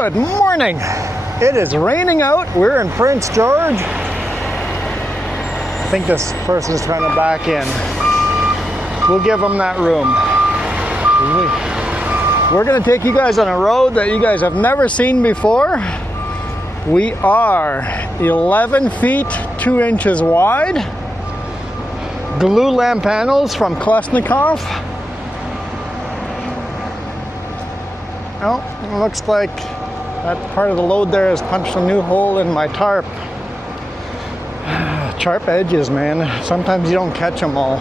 Good morning. It is raining out. We're in Prince George. I think this person is trying to back in. We'll give them that room. We're going to take you guys on a road that you guys have never seen before. We are 11 feet 2 inches wide. Glue lamp panels from Klesnikov. Oh, it looks like that part of the load there has punched a new hole in my tarp. Sharp edges, man. Sometimes you don't catch them all.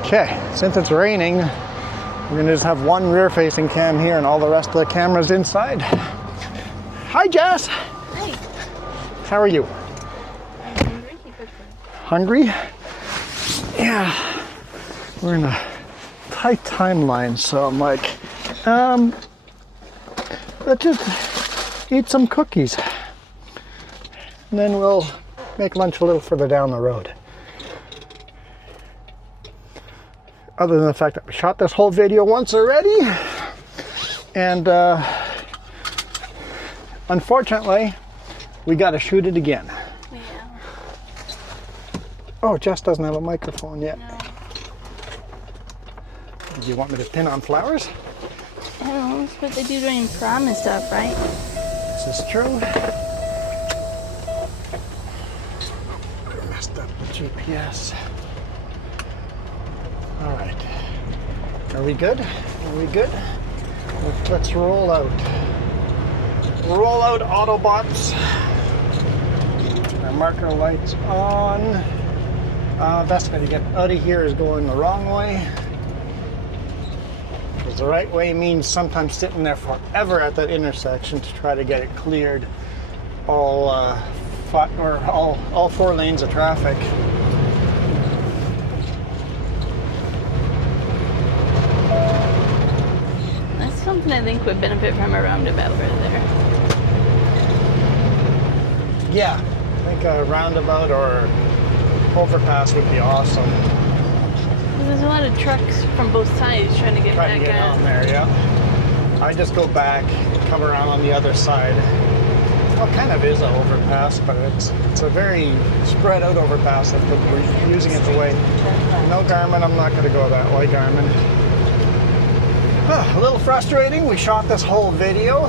Okay, since it's raining, we're gonna just have one rear-facing cam here and all the rest of the cameras inside. Hi, Jess. Hi. How are you? I'm Hungry? hungry. Yeah. We're in a tight timeline, so I'm like, let's just eat some cookies. And then we'll make lunch a little further down the road. Other than the fact that we shot this whole video once already. And unfortunately, we got to shoot it again. Yeah. Oh, Jess doesn't have a microphone yet. No. Do you want me to pin on flowers? I don't know, that's what they do during prom and stuff, right? This is true. I messed up the GPS. All right. Are we good? Are we good? Let's roll out. Roll out, Autobots. Our marker light's on. Best way to get out of here is going the wrong way. Because the right way means sometimes sitting there forever at that intersection to try to get it cleared. All 4 lanes of traffic. That's something I think would benefit from a roundabout right there. Yeah, I think a roundabout or overpass would be awesome. There's a lot of trucks from both sides trying to get back on out. there, yeah. I just go back, come around on the other side. Well, it kind of is an overpass, but it's a very spread out overpass if we're using it the way. No, Garmin, I'm not going to go that way, Garmin. A little frustrating. We shot this whole video,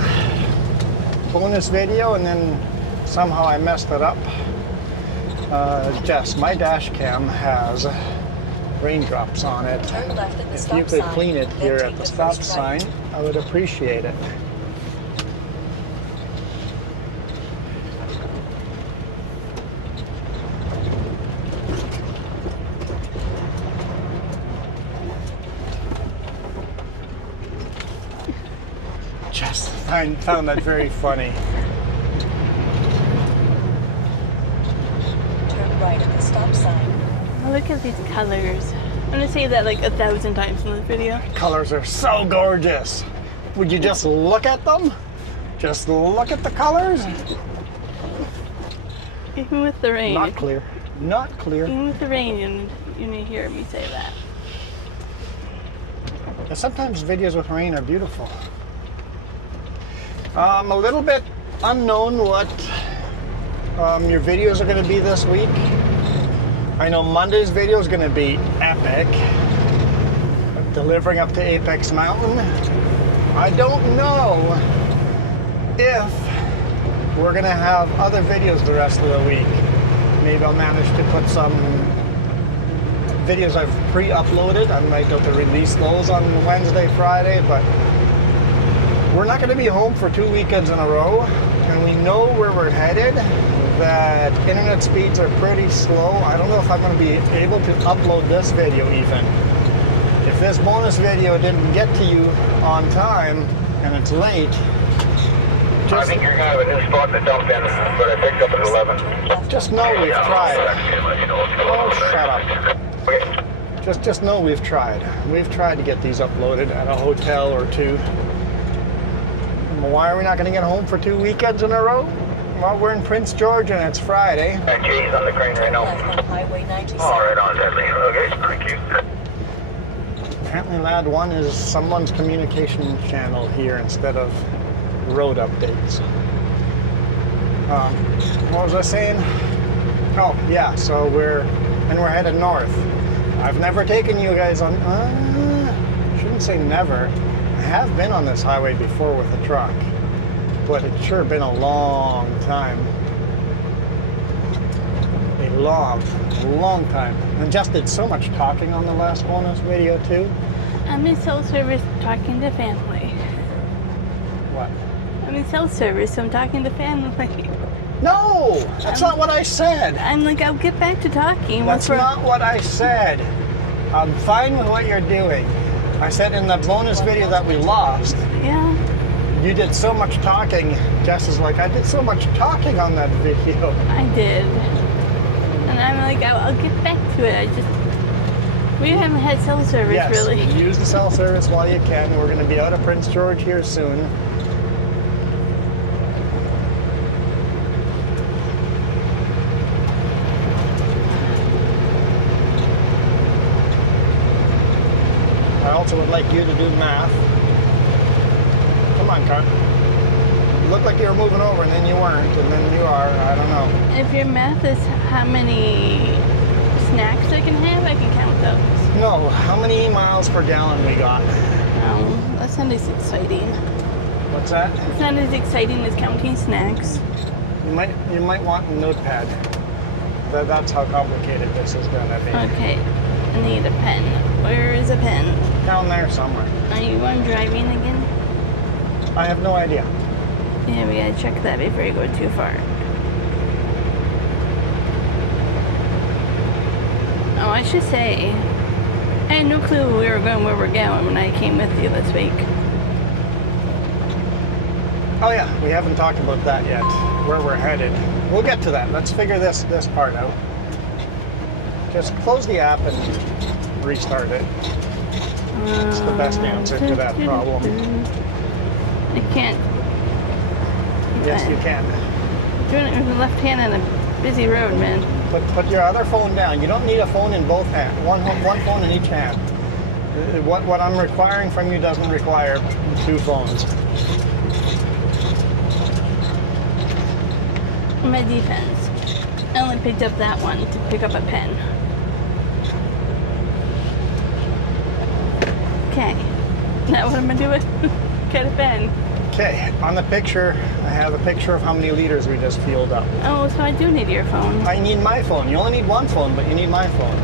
bonus video, and then somehow I messed it up. Jess, my dash cam has raindrops on it. If you could clean it here at the stop sign, I would appreciate it. Just I found that very funny. Turn right at the stop sign. Oh, look at these colors. I'm gonna say that like 1,000 times in this video. Colors are so gorgeous. Would you just look at them? Just look at the colors? Even with the rain. Not clear. Not clear. Even with the rain, you may hear me say that. And sometimes videos with rain are beautiful. A little bit unknown what your videos are going to be this week. I know Monday's video is going to be epic. Delivering up to Apex Mountain. I don't know if we're going to have other videos the rest of the week. Maybe I'll manage to put some videos I've pre-uploaded. I might be able to release those on Wednesday, Friday, but we're not going to be home for 2 weekends in a row, and we know where we're headed, that internet speeds are pretty slow. I don't know if I'm going to be able to upload this video even. If this bonus video didn't get to you on time, and it's late, I think you're going to have a new spot in the dump in, but I picked up at 11. just know we've tried. Oh, shut up. Okay. Just know we've tried. We've tried to get these uploaded at a hotel or two. Why are we not going to get home for 2 weekends in a row? Well, we're in Prince George and it's Friday. Cheese on the crane right now. Highway 97. All right, on that lane. Okay, thank you. Apparently Lad 1 is someone's communication channel here instead of road updates. What was I saying? Oh yeah, so we're headed north. I've never taken you guys on. I shouldn't say never. I have been on this highway before with a truck, but it's sure been a long time. A long time. And Jess did so much talking on the last bonus video too. I'm in cell service talking to family. What? I'm in cell service, so I'm talking to family. No! That's not what I said! I'm like, I'll get back to talking. That's not what I said. I'm fine with what you're doing. I said in the bonus video that we lost, Yeah. you did so much talking. Jess is like, I did so much talking on that video. I did. And I'm like, I'll get back to it. We haven't had cell service Yes, really. use the cell service while you can. We're going to be out of Prince George here soon. I also would like you to do math. Come on, car. You look like you were moving over and then you weren't, and then you are. I don't know. If your math is how many snacks I can have, I can count those. No, how many miles per gallon we got? Oh, that's not as exciting. What's that? It's not as exciting as counting snacks. You might want a notepad. That's how complicated this is going to be. Okay, I need a pen. Where is a pen? Down there somewhere. Are you on driving again? I have no idea. Yeah, we gotta check that before you go too far. Oh, I should say, I had no clue we were going where we're going when I came with you this week. Oh yeah, we haven't talked about that yet. Where we're headed. We'll get to that. Let's figure this part out. Just close the app and restart it. It's the best answer to that problem. I can't. Yes, you can. Doing it with the left hand on a busy road, man. Put your other phone down. You don't need a phone in both hands. One phone in each hand. What I'm requiring from you doesn't require two phones. My defense. I only picked up that one to pick up a pen. Okay. Now what am I doing? Get a pen. Okay, on the picture, I have a picture of how many liters we just fueled up. Oh, so I do need your phone. I need my phone. You only need one phone, but you need my phone.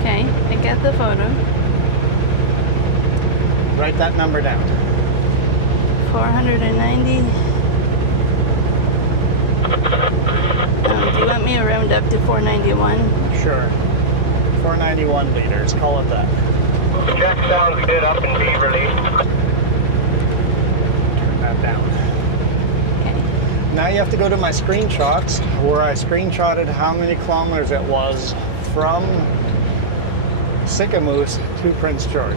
Okay, I got the photo. Write that number down. 490. Do you want me to round up to 491? Sure. 491 liters, call it that. Check sounds good up in Beaverly. Turn that down. Okay. Now you have to go to my screenshots where I screenshotted how many kilometers it was from Sicamous to Prince George.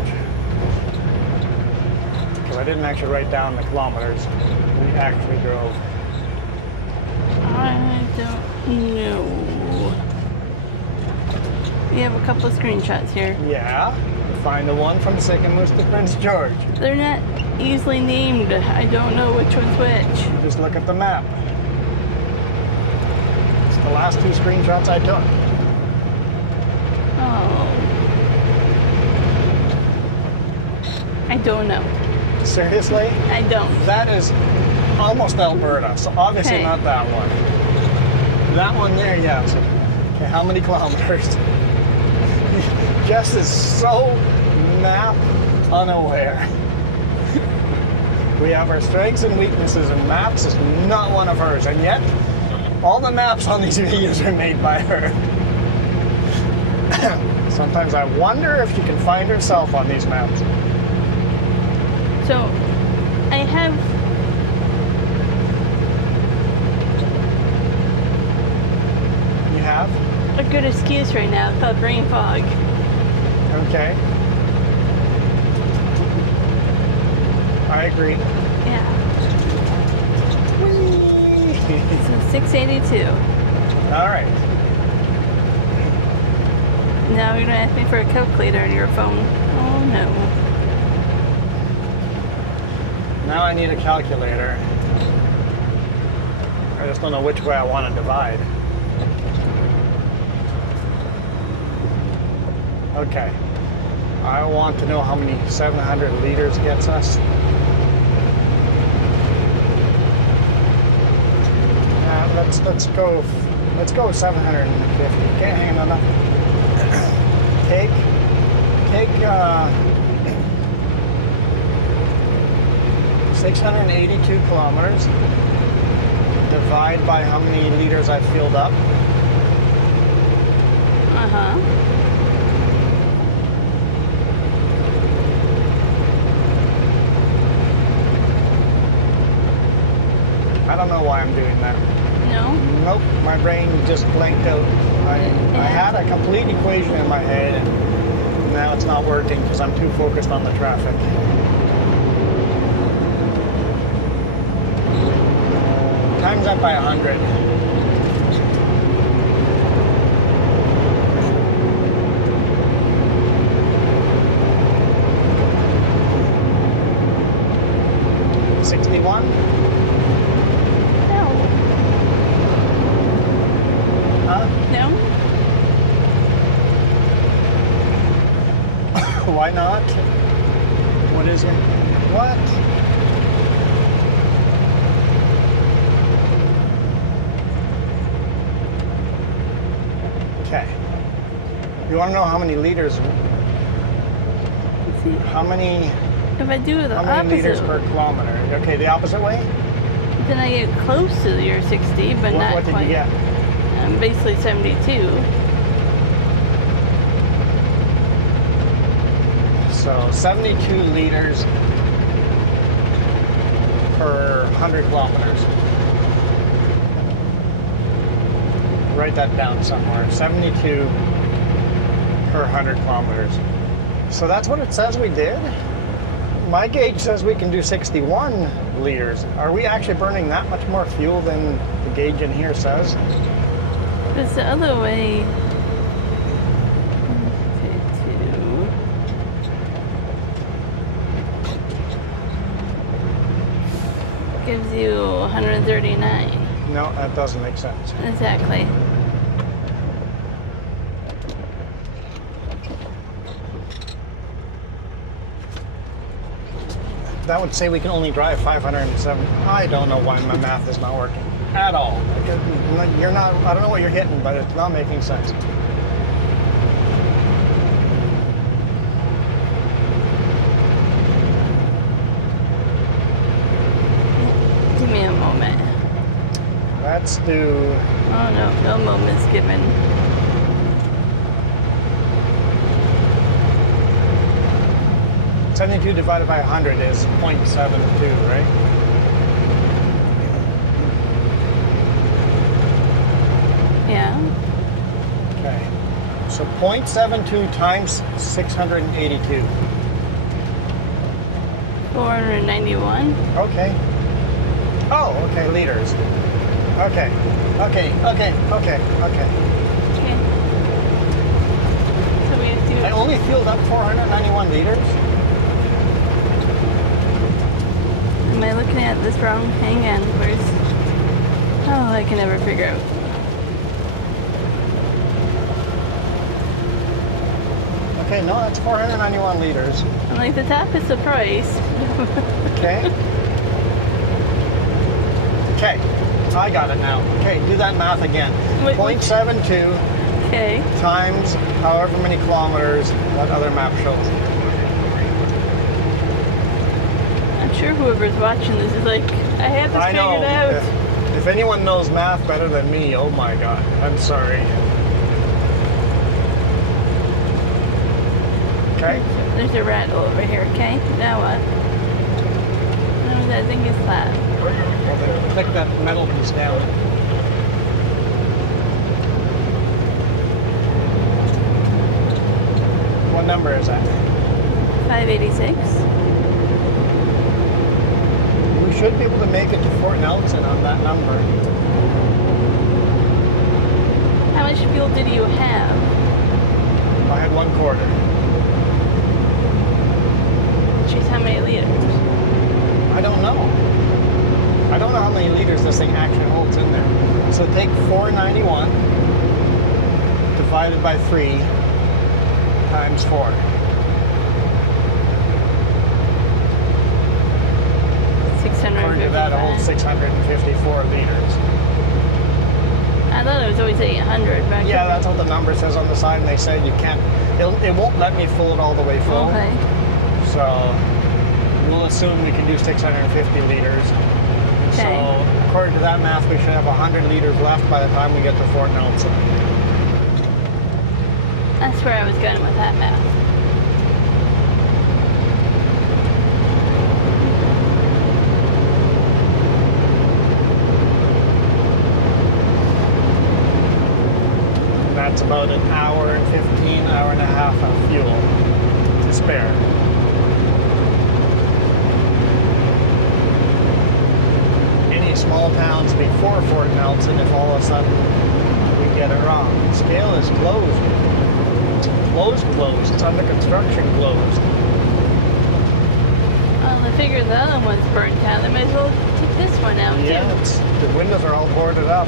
Because I didn't actually write down the kilometers we actually drove. I don't know. We have a couple of screenshots here. Yeah, find the one from Sicamous to Prince George. They're not easily named. I don't know which one's which. Just look at the map. It's the last two screenshots I took. Oh. I don't know. Seriously? I don't. That is almost Alberta, so obviously Okay. not that one. That one there, yes. Okay, how many kilometers? Jess is so map unaware. We have our strengths and weaknesses, and maps is not one of hers, and yet all the maps on these videos are made by her. Sometimes I wonder if she can find herself on these maps. So, I have... You have? a good excuse right now called brain fog. Okay. I agree. Yeah. So 682. All right. Now you're gonna ask me for a calculator on your phone. Oh no. Now I need a calculator. I just don't know which way I want to divide. Okay. I want to know how many 700 liters gets us. Let's go 750. Okay, hang on. Take 682 kilometers. Divide by how many liters I filled up. Uh-huh. I don't know why I'm doing that. No? Nope, my brain just blanked out. I had a complete equation in my head, and now it's not working because I'm too focused on the traffic. Times that by 100. $61? No. Huh? No? Why not? What is it? What? Okay. You want to know how many liters? Let's see. How many If I do the liters opposite, per kilometer? Okay, the opposite way? then I get close to your 60, but not What did quite. you get? Basically 72. So 72 liters per 100 kilometers. Write that down somewhere. 72 per 100 kilometers. So that's what it says we did? My gauge says we can do 61 liters. Are we actually burning that much more fuel than the gauge in here says? It's the other way. 2. Gives you 139. No, that doesn't make sense. Exactly. That would say we can only drive 507. I don't know why my math is not working at all. You're not, I don't know what you're hitting, but it's not making sense. Give me a moment. Let's do, Oh no, no moment's given. $72 divided by 100 is 0.72, right? Yeah. Okay. So 0.72 times 682. 491. Okay. Oh, okay, liters. Okay. Okay. Okay. So we have to. I only filled up 491 liters. Am I looking at this wrong? Hang on, where's... Oh, I can never figure out. Okay, no, that's 491 liters. I'm like, the top is the price. Okay. Okay, I got it now. Okay, do that math again. Wait, 0.72 Okay. times however many kilometers that other map shows. I'm sure whoever's watching this is like, I have this I know. figured out. If anyone knows math better than me, oh my god, I'm sorry. Okay. There's a rattle over here, okay? Now what? No, I think it's that. Well, then click that metal piece down. What number is that? 586. We should be able to make it to Fort Nelson on that number. How much fuel did you have? I had 1/4. Jeez, how many liters? I don't know. I don't know how many liters this thing actually holds in there. So take 491 divided by 3 times 4. According to that, it holds 654 liters. I thought it was always 800, but Yeah, that's what the number says on the side, and they said you can't, it won't let me fill it all the way full. Okay. So we'll assume we can do 650 liters. Okay. So according to that math, we should have 100 liters left by the time we get to Fort Nelson. That's where I was going with that math. And that's about an hour and 15, hour and a half of fuel to spare. Any small towns before Fort Nelson, if all of a sudden we get it wrong. Scale is closed. Closed. It's under construction closed. Well, I figure the other one's burnt out. They might as well take this one out, Yeah, too. the windows are all boarded up.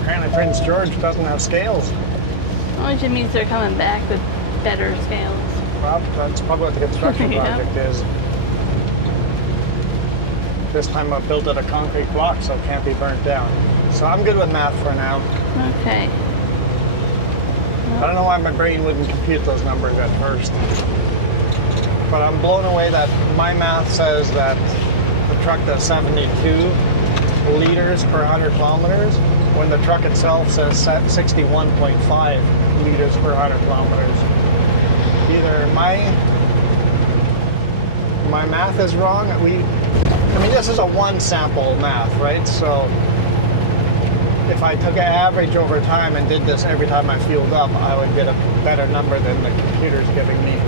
Apparently Prince George doesn't have scales. Which it means they're coming back with better scales. Well, that's probably what the construction Yeah. project is. This time I built it a concrete block so it can't be burnt down. So I'm good with math for now. Okay. I don't know why my brain wouldn't compute those numbers at first. But I'm blown away that my math says that the truck does 72 liters per 100 kilometers when the truck itself says 61.5 liters per 100 kilometers. Either my math is wrong. I mean, this is a one sample math, right? So if I took an average over time and did this every time I fueled up, I would get a better number than the computer's giving me.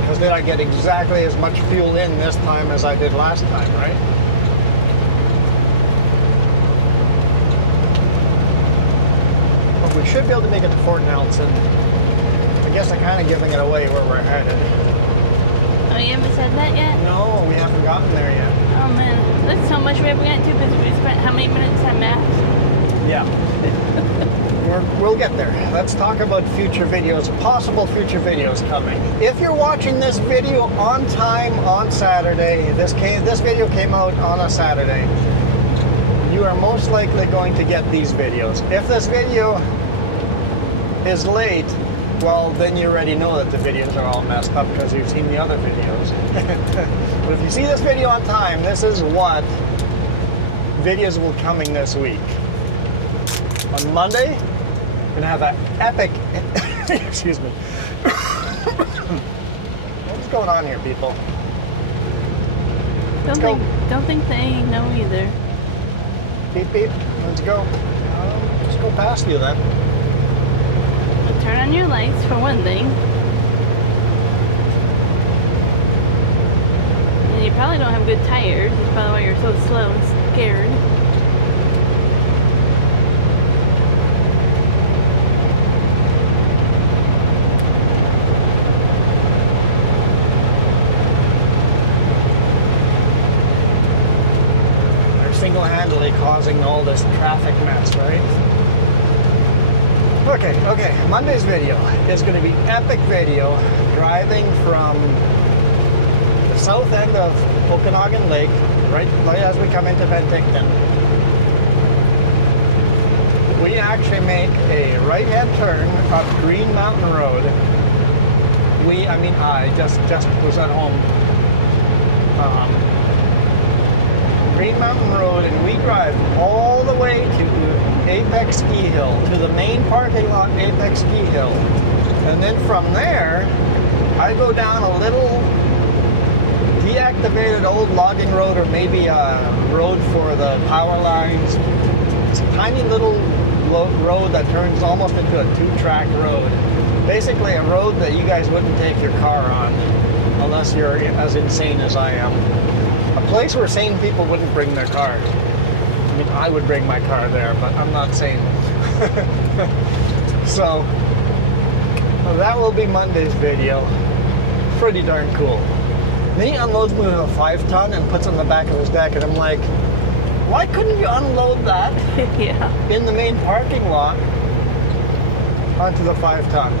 Because then I get exactly as much fuel in this time as I did last time, right? But we should be able to make it to Fort Nelson. I guess I'm kind of giving it away where we're headed. Oh, you haven't said that yet? No, we haven't gotten there yet. Oh, man. That's so much we haven't gotten to because we spent how many minutes on math? Yeah. We'll get there. Let's talk about future videos, possible future videos coming. If you're watching this video on time on Saturday, this video came out on a Saturday, you are most likely going to get these videos. If this video is late, well, then you already know that the videos are all messed up because you've seen the other videos. But if you see this video on time, this is what videos will be coming this week. On Monday, we're gonna have an epic, excuse me. What's going on here, people? Don't think they know either. Beep, beep, let's go. Just go past you then. Turn on your lights for one thing. And you probably don't have good tires. That's probably why you're so slow and scared. They're single-handedly causing all this traffic mess, right? Okay, Monday's video is going to be epic video driving from the south end of Okanagan Lake, right as we come into Penticton. We actually make a right-hand turn up Green Mountain Road. I just was at home. Green Mountain Road, and we drive all the way to Apex Ski Hill, to the main parking lot, Apex Ski Hill. And then from there, I go down a little deactivated old logging road, or maybe a road for the power lines. It's a tiny little road that turns almost into a 2-track road. Basically a road that you guys wouldn't take your car on, unless you're as insane as I am. A place where sane people wouldn't bring their car. I mean, I would bring my car there, but I'm not sane. So that will be Monday's video. Pretty darn cool. Then he unloads me with a 5-ton and puts it in the back of his deck, and I'm like, why couldn't you unload that Yeah. in the main parking lot onto the 5-ton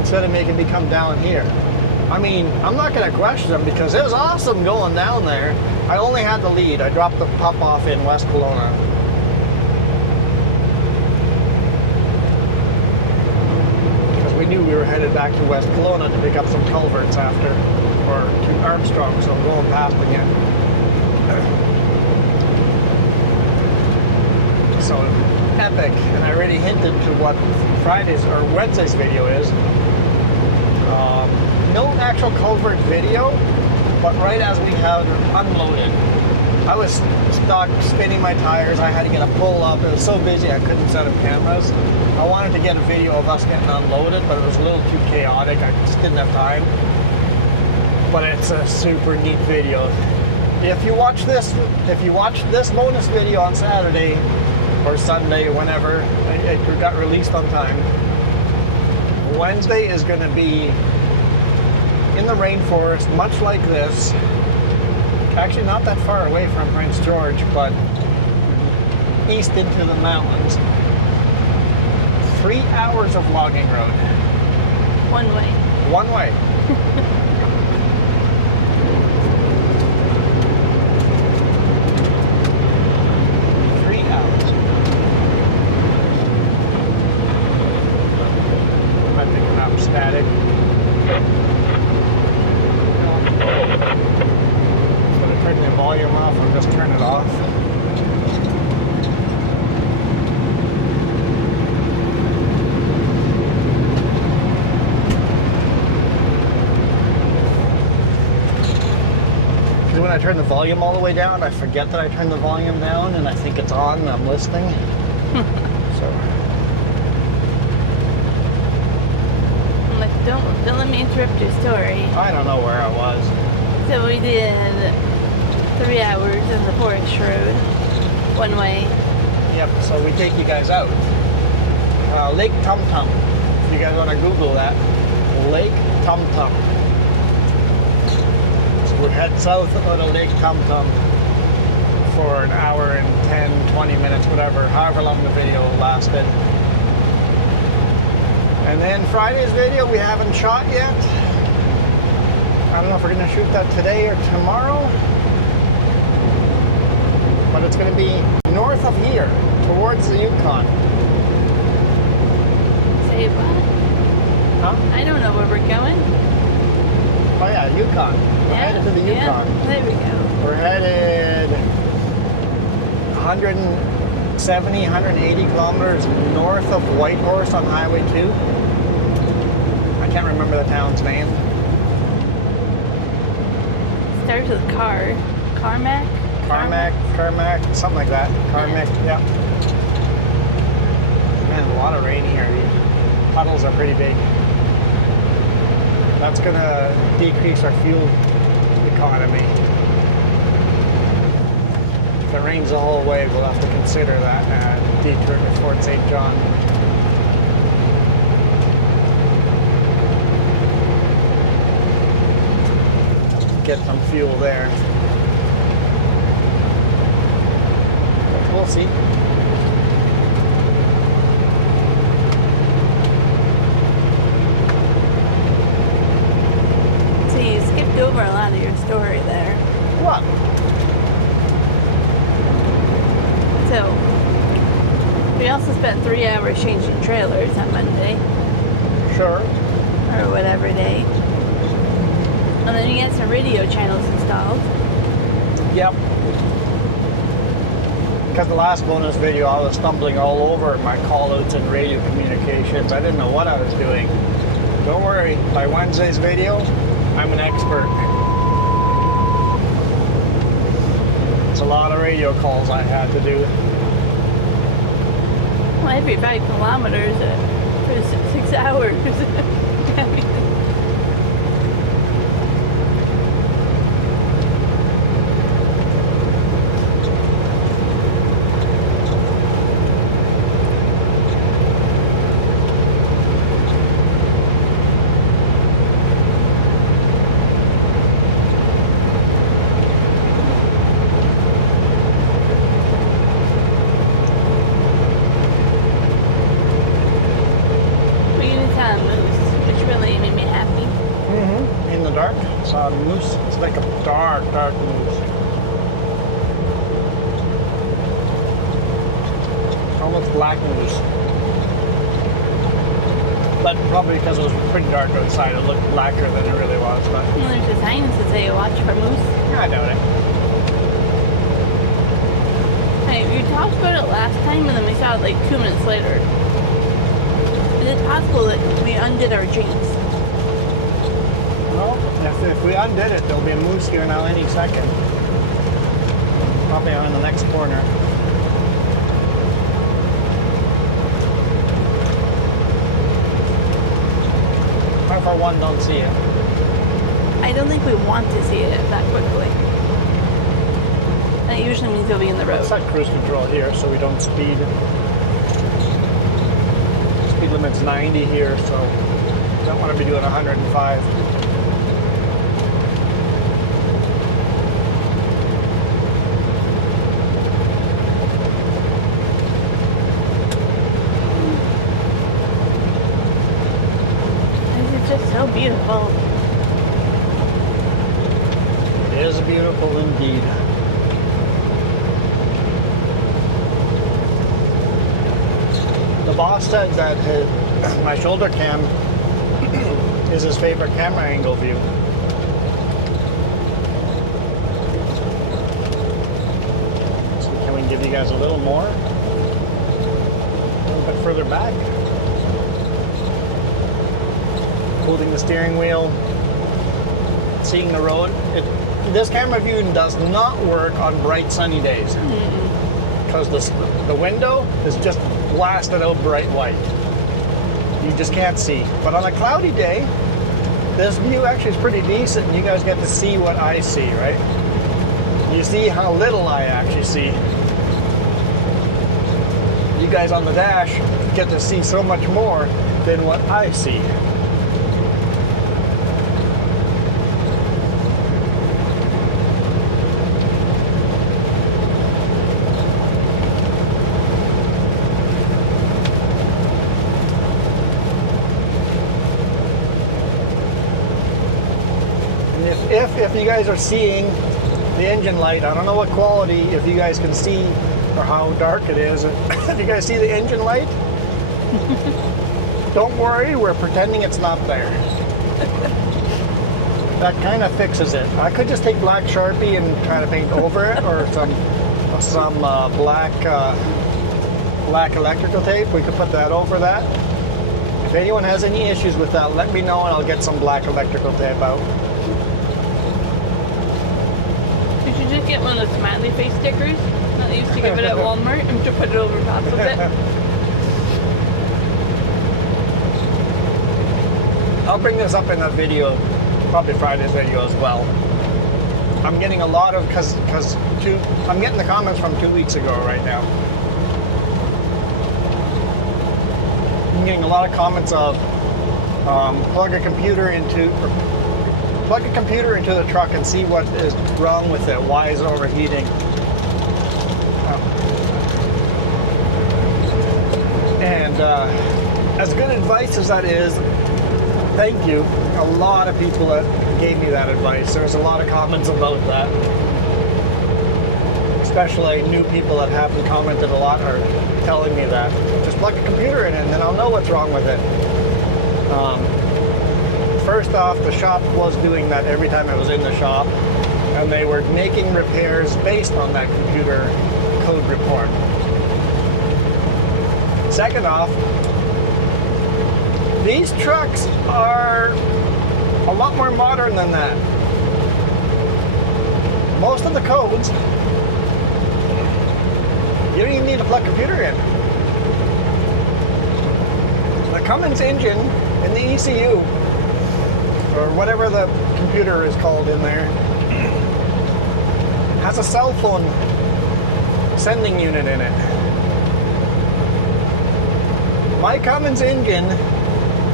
instead of making me come down here? I mean, I'm not going to question him because it was awesome going down there. I only had the lead. I dropped the pup off in West Kelowna. Because we knew we were headed back to West Kelowna to pick up some culverts after, or to Armstrong, so I'm going past again. So epic, and I already hinted to what Friday's or Wednesday's video is. No actual culvert video, but right as we had unloaded, I was stuck spinning my tires. I had to get a pull up. It was so busy I couldn't set up cameras. I wanted to get a video of us getting unloaded, but it was a little too chaotic. I just didn't have time. But it's a super neat video. If you watch this bonus video on Saturday or Sunday, whenever it got released on time, Wednesday is going to be in the rainforest, much like this. Actually, not that far away from Prince George, but east into the mountains. 3 hours of logging road. One way. One way. Static. Instead of turning the volume off, I'll just turn it off. Because when I turn the volume all the way down, I forget that I turned the volume down and I think it's on and I'm listening. So. Don't let me interrupt your story. I don't know where I was. So we did 3 hours in the forest road, one way. Yep, so we take you guys out. Lake Tum Tum. If you guys want to Google that. Lake Tum Tum. So we head south out of Lake Tum Tum for an hour and 10, 20 minutes, whatever, however long the video lasted. And then Friday's video we haven't shot yet. I don't know if we're going to shoot that today or tomorrow. But it's going to be north of here, towards the Yukon. Say what? Huh? I don't know where we're going. Oh yeah, Yukon. We're headed to the Yukon. Yeah, there we go. We're headed 170, 180 kilometers north of Whitehorse on Highway 2. I can't remember the town's name. Starts with car. Carmack? Carmack, something like that. Carmack, yeah. Man, a lot of rain here. The puddles are pretty big. That's gonna decrease our fuel economy. If it rains the whole way, we'll have to consider that and detour to Fort St. John. Get some fuel there. We'll see. So you skipped over a lot of your story there. What? So, we also spent 3 hours changing trailers on Monday. Sure. Or whatever day. And then you get some radio channels installed. Yep. Because the last bonus video, I was stumbling all over my call-outs and radio communications. I didn't know what I was doing. Don't worry, by Wednesday's video, I'm an expert. It's a lot of radio calls I had to do. Well, every 5 kilometers for 6 hours. dark moose. Almost black moose. But probably because it was pretty dark outside, it looked blacker than it really was. But Well, there's a sign that says watch for moose. I doubt it. Hey, we talked about it last time and then we saw it like 2 minutes later. Is it possible that we undid our jinx? Well, if we undid it, there'll be a moose here now any second. Probably on the next corner. I for one don't see it. I don't think we want to see it that quickly. That usually means they'll be in the road. Let's set cruise control here so we don't speed. Speed limit's 90 here, so don't want to be doing 105. This is just so beautiful. It is beautiful indeed. The boss said that my shoulder cam is his favorite camera angle view. So can we give you guys a little more? A little bit further back. Holding the steering wheel, seeing the road. This camera view does not work on bright sunny days because the window is just blasted out bright white. You just can't see. But on a cloudy day, this view actually is pretty decent and you guys get to see what I see, right? You see how little I actually see. You guys on the dash get to see so much more than what I see. If you guys are seeing the engine light, I don't know what quality, if you guys can see or how dark it is. If you guys see the engine light, don't worry, we're pretending it's not there. That kind of fixes it. I could just take black Sharpie and try to paint over it, or some black electrical tape. We could put that over that. If anyone has any issues with that, let me know and I'll get some black electrical tape out. You should just get one of those smiley face stickers that they used to give it at Walmart and to put it over top of it. I'll bring this up in a video, probably Friday's video as well. I'm getting a lot of, I'm getting the comments from 2 weeks ago right now. I'm getting a lot of comments of plug a computer into the truck and see what is wrong with it. Why is it overheating? And as good advice as that is, thank you. A lot of people that gave me that advice. There's a lot of comments about that. Especially new people that haven't commented a lot are telling me that. Just plug a computer in it and then I'll know what's wrong with it. First off, the shop was doing that every time I was in the shop, and they were making repairs based on that computer code report. Second off, these trucks are a lot more modern than that. Most of the codes, you don't even need to plug a computer in. The Cummins engine in the ECU, or whatever the computer is called in there, has a cell phone sending unit in it. My Cummins engine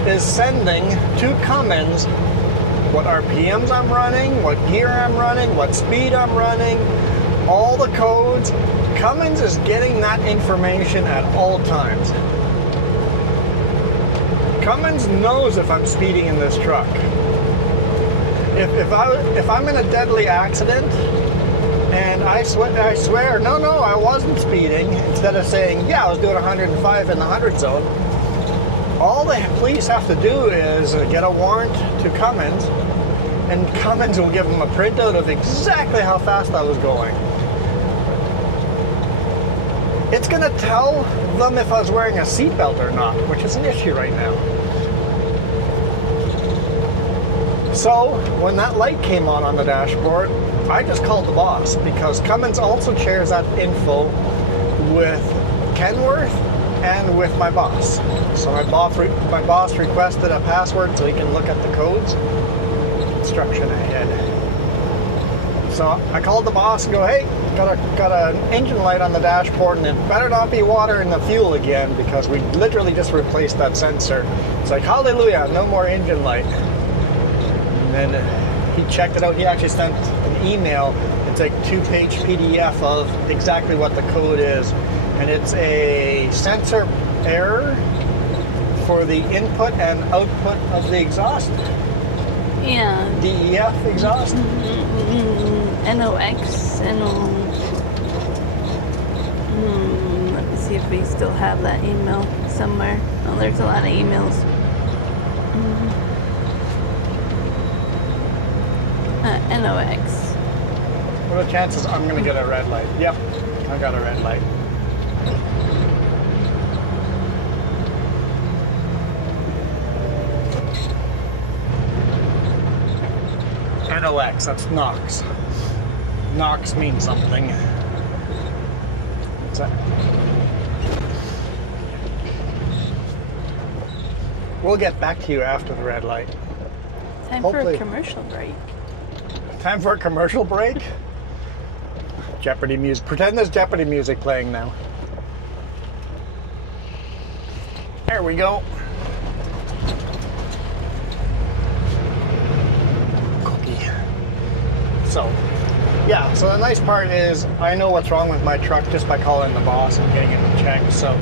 is sending to Cummins what RPMs I'm running, what gear I'm running, what speed I'm running, all the codes. Cummins is getting that information at all times. Cummins knows if I'm speeding in this truck. If I'm in a deadly accident and I swear, no, I wasn't speeding, instead of saying, yeah, I was doing 105 in the 100 zone, all the police have to do is get a warrant to Cummins, and Cummins will give them a printout of exactly how fast I was going. It's going to tell them if I was wearing a seatbelt or not, which is an issue right now. So, when that light came on the dashboard, I just called the boss, because Cummins also shares that info with Kenworth and with my boss. So my boss requested a password so he can look at the codes. Instruction ahead. So I called the boss and go, hey, got an engine light on the dashboard, and it better not be water in the fuel again, because we literally just replaced that sensor. It's like, hallelujah, no more engine light. And then he checked it out. He actually sent an email. It's like 2-page PDF of exactly what the code is. And it's a sensor error for the input and output of the exhaust. Yeah. DEF exhaust. NOx. Let me see if we still have that email somewhere. Oh, there's a lot of emails. NOx. What are the chances I'm going to get a red light? Yep, I got a red light. NOx, that's NOx. NOx means something. What's that? We'll get back to you after the red light. Time Hopefully. for a commercial break. Time for a commercial break? Jeopardy music. Pretend there's Jeopardy music playing now. There we go. Cookie. So the nice part is I know what's wrong with my truck just by calling the boss and getting it checked. So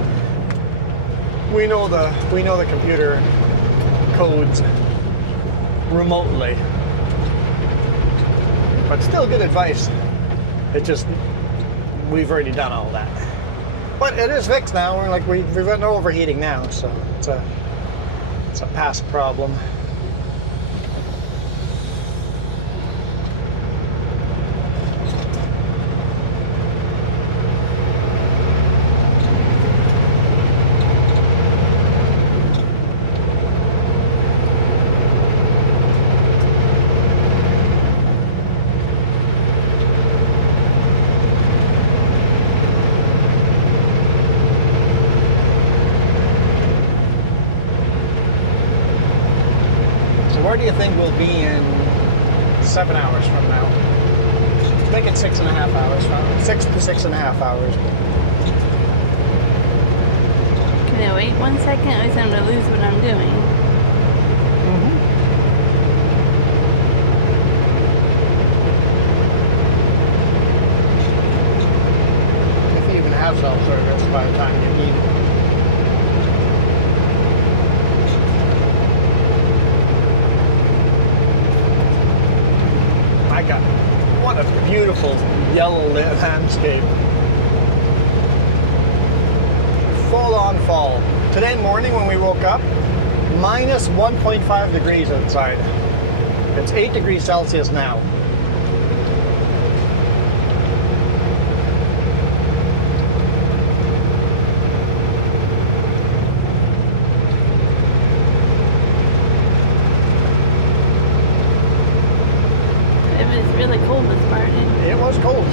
we know the computer codes remotely. But still good advice. It just, we've already done all that. But it is fixed now. We've got no overheating now, so it's a past problem. Where do you think we'll be in 7 hours from now? Make it 6.5 hours from 6 to 6.5 hours. Can I wait 1 second? Or I'm going to lose what I'm doing. If you even have self-service by the time you need it. What a beautiful yellow landscape. Full on fall. Today morning when we woke up, minus 1.5 degrees outside. It's 8 degrees Celsius now. Really cold this morning. It was cold.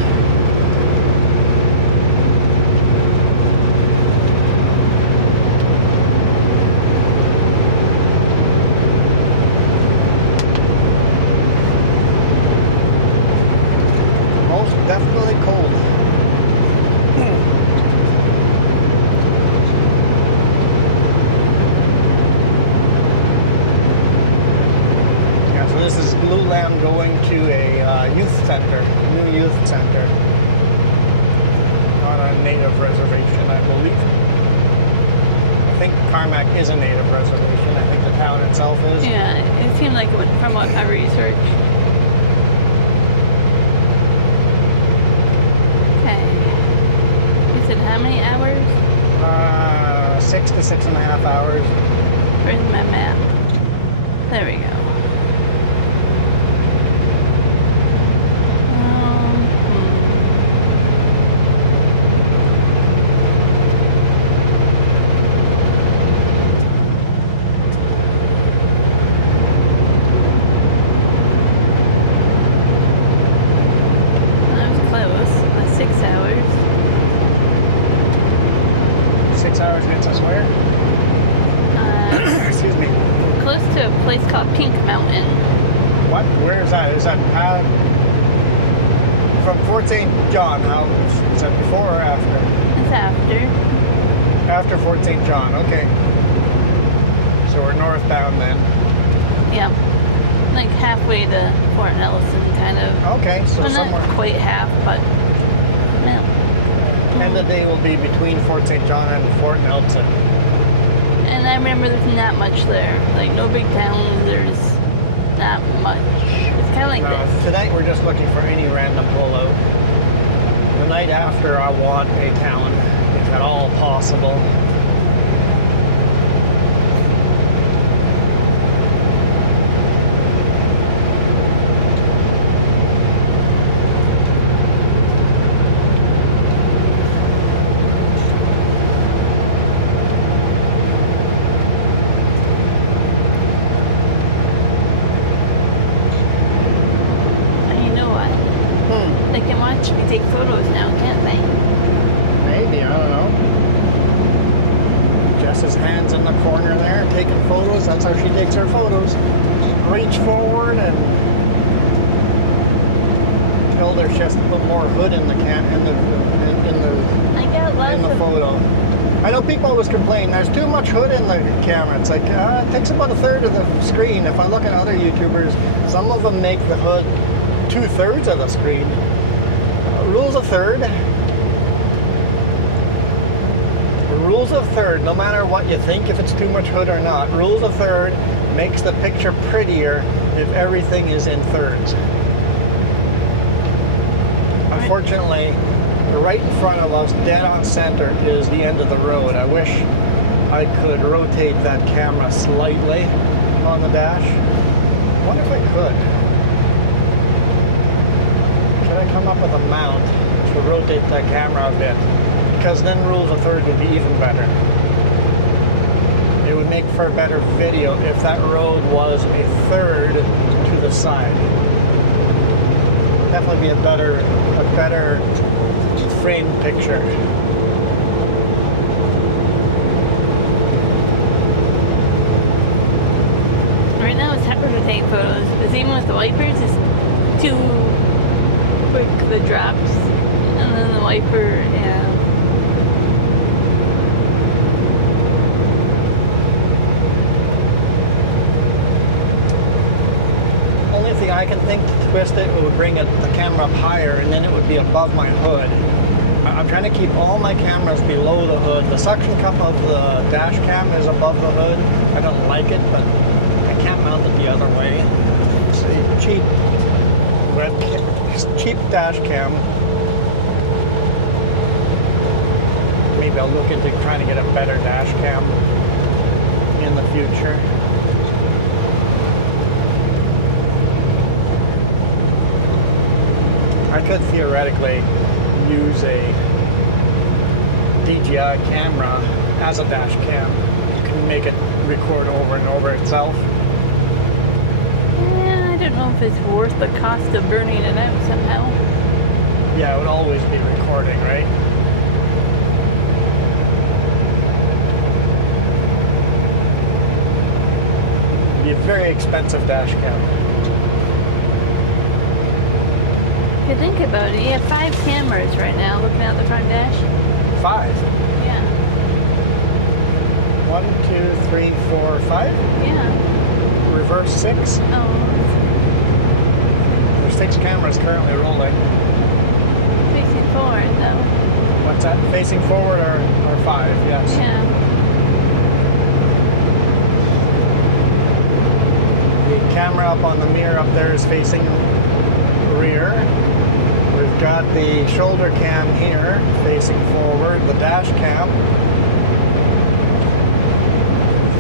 Most definitely cold. Yeah, so this is Blue Lamb going to a youth center, new youth center, on a native reservation, I believe. I think Carmack is a native reservation. I think the town itself is. Yeah, it seemed like it from what I researched. how many hours? 6 to 6.5 hours. Where's my map? There we go. That was close. 6 hours. 6 hours gets us where? Excuse me. Close to a place called Pink Mountain. What? Where is that? Is that from Fort St. John? How is that before or after? It's after. After Fort St. John. Okay. So we're northbound then. Yeah. Like halfway to Fort Nelson, kind of. Okay, so Well, somewhere. not quite half, but no. End of the day will be between Fort St. John and Fort Nelson. And I remember there's not much there. Like, no big towns, there's not much. It's kind of like this. Tonight we're just looking for any random pullout. The night after I want a town, if at all possible. And you know what? They can watch me take photos now, can't they? Maybe, I don't know. Jess's hands in the corner there, taking photos. That's how she takes her photos. Reach forward and tell her she has to put more hood in the I got lots in the of photo. I know people always complain there's too much hood in the camera. It's like it takes about a third of the screen. If I look at other YouTubers, some of them make the hood 2/3 of the screen. Rules of third. Rules of third, no matter what you think, if it's too much hood or not. Rules of third makes the picture prettier if everything is in thirds. Unfortunately, right in front of us, dead on center, is the end of the road. I wish I could rotate that camera slightly on the dash. I wonder if I could. Should I come up with a mount to rotate that camera a bit? Because then rules of third would be even better. It would make for a better video if that road was a third to the side. Definitely be a better framed picture. Right now it's harder to take photos because even with the wipers, it's too quick, the drops. And then the wiper, yeah. Only thing I can think to twist it would bring the camera up higher and then it would be above my hood. I'm trying to keep all my cameras below the hood. The suction cup of the dash cam is above the hood. I don't like it, but I can't mount it the other way. It's a cheap dash cam. Maybe I'll look into trying to get a better dash cam in the future. I could theoretically use a DJI camera as a dash cam. You can make it record over and over itself. Yeah, I don't know if it's worth the cost of burning it out somehow. Yeah, it would always be recording, right? It'd be a very expensive dash cam. If you think about it, you have 5 cameras right now looking out the front dash. 5. Yeah. 1, 2, 3, 4, 5. Yeah. Reverse 6. Oh, There's 6 cameras currently rolling. facing forward though. What's that? Facing forward or 5? Yes. Yeah. The camera up on the mirror up there is facing rear. With got the shoulder cam here facing forward, the dash cam,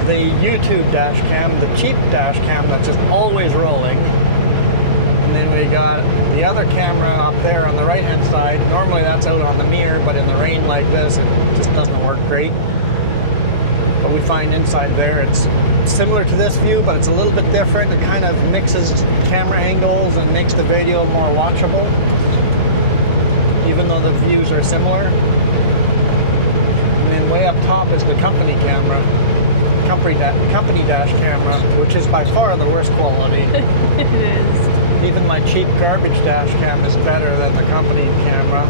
the YouTube dash cam, the cheap dash cam that's just always rolling. And then we got the other camera up there on the right hand side. Normally that's out on the mirror, but in the rain like this, it just doesn't work great. But we find inside there it's similar to this view, but it's a little bit different. It kind of mixes camera angles and makes the video more watchable, even though the views are similar. And then way up top is the company camera, company dash camera, which is by far the worst quality. It is. Even my cheap garbage dash cam is better than the company camera.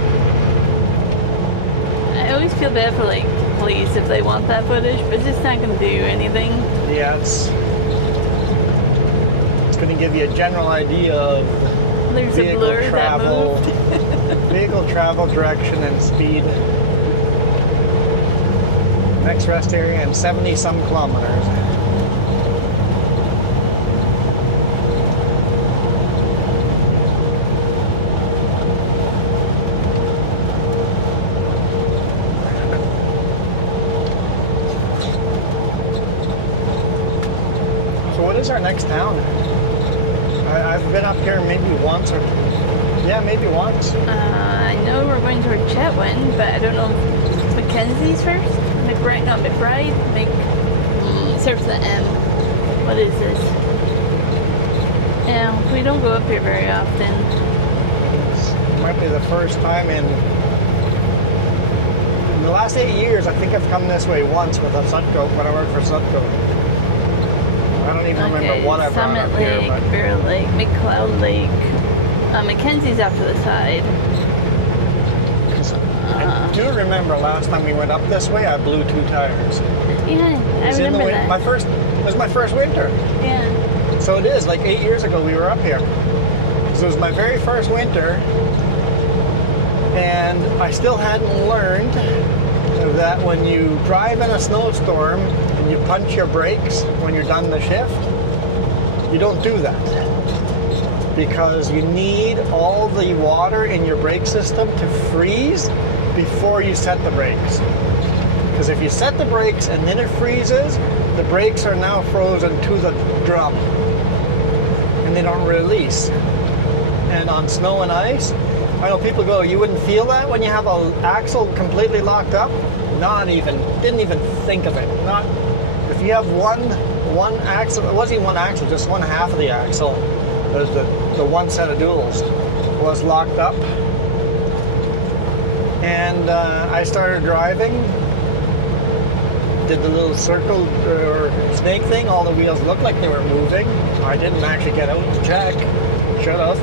I always feel bad for like police if they want that footage, but it's just not going to do anything. Yeah, it's going to give you a general idea of There's a vehicle blur travel, that moved. vehicle travel direction and speed. Next rest area in 70 some kilometers. So what is our next town? I've been up here maybe once or maybe once. I know we're going toward Chetwynd, but I don't know if Mackenzie's first. McBride, no, McBride. Starts with an M. What is this? Yeah, we don't go up here very often. It might be the first time in the last 8 years. I think I've come this way once with a Sutco when I worked for Sutco. I don't even remember what I brought Summit up here, Lake, but Bear Lake, McCloud Lake. Mackenzie's off to the side. I do remember last time we went up this way, I blew 2 tires. Yeah, I remember that. It was my first winter. Yeah. So it is, like 8 years ago we were up here. So it was my very first winter, and I still hadn't learned that when you drive in a snowstorm and you punch your brakes when you're done the shift, you don't do that. Because you need all the water in your brake system to freeze before you set the brakes. Because if you set the brakes and then it freezes, the brakes are now frozen to the drum and they don't release. And on snow and ice, I know people go, you wouldn't feel that when you have an axle completely locked up? Didn't even think of it. Not if you have one axle, it wasn't even one axle, just one half of the axle. There's the one set of duals was locked up, and I started driving, did the little circle or snake thing. All the wheels looked like they were moving. I didn't actually get out to check. Should have.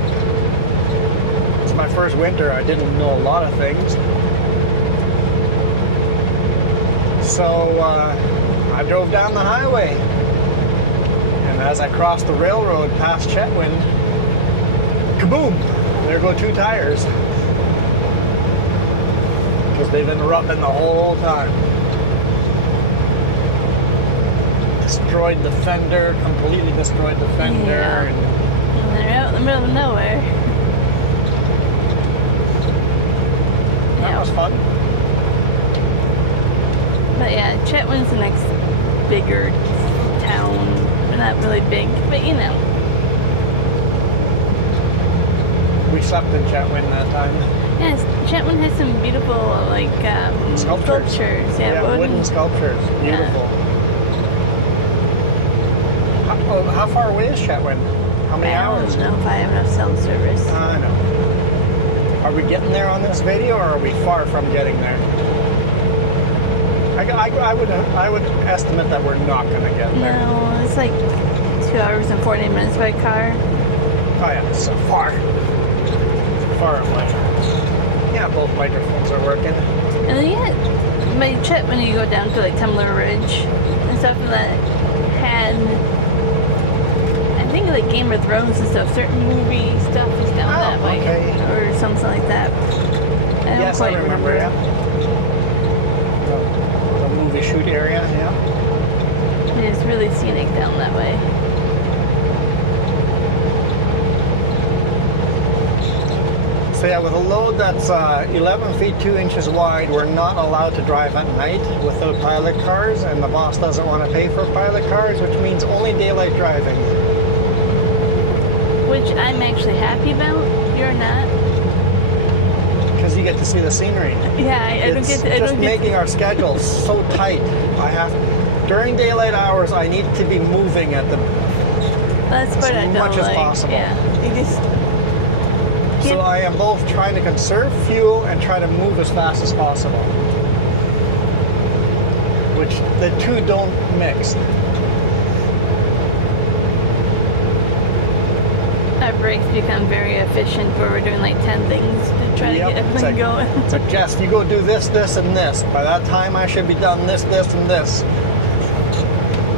It's my first winter. I didn't know a lot of things. So I drove down the highway, and as I crossed the railroad past Chetwynd, kaboom! There go 2 tires. Because they've been rubbing the whole time. Destroyed the fender, completely destroyed the fender. Yeah. And And they're out in the middle of nowhere. that was fun. But yeah, Chetwynd's the next bigger town. We're not really big, but you know. We slept in Chetwynd that time. Yes, Chetwynd has some beautiful like sculptures. Yeah, wooden sculptures. Beautiful. How far away is Chetwynd? How many hours? I don't know if I have enough cell service. I know. Are we getting there on this video, or are we far from getting there? I would estimate that we're not going to get there. No, it's like 2 hours and 40 minutes by car. Oh yeah, so far. Far away. Yeah, both microphones are working. And then you had by Chetwynd, you go down to like Tumbler Ridge and stuff that had, I think like Game of Thrones and stuff. Certain movie stuff is down that way, okay. or something like that. I don't quite remember. Yeah. The movie shoot area, yeah. It's really scenic down that way. So yeah, with a load that's 11 feet 2 inches wide, we're not allowed to drive at night without pilot cars, and the boss doesn't want to pay for pilot cars, which means only daylight driving. Which I'm actually happy about. You're not. Because you get to see the scenery. Yeah, I don't It's get to. I just don't get making our schedules so tight. During daylight hours, I need to be moving at the That's what I don't much as like. possible. Yeah, you just. So I am both trying to conserve fuel and try to move as fast as possible. Which the two don't mix. Our brakes become very efficient where we're doing like 10 things to try to Yep, get it's everything like- going. It's like, Jess, you go do this, this, and this. By that time, I should be done this, this, and this.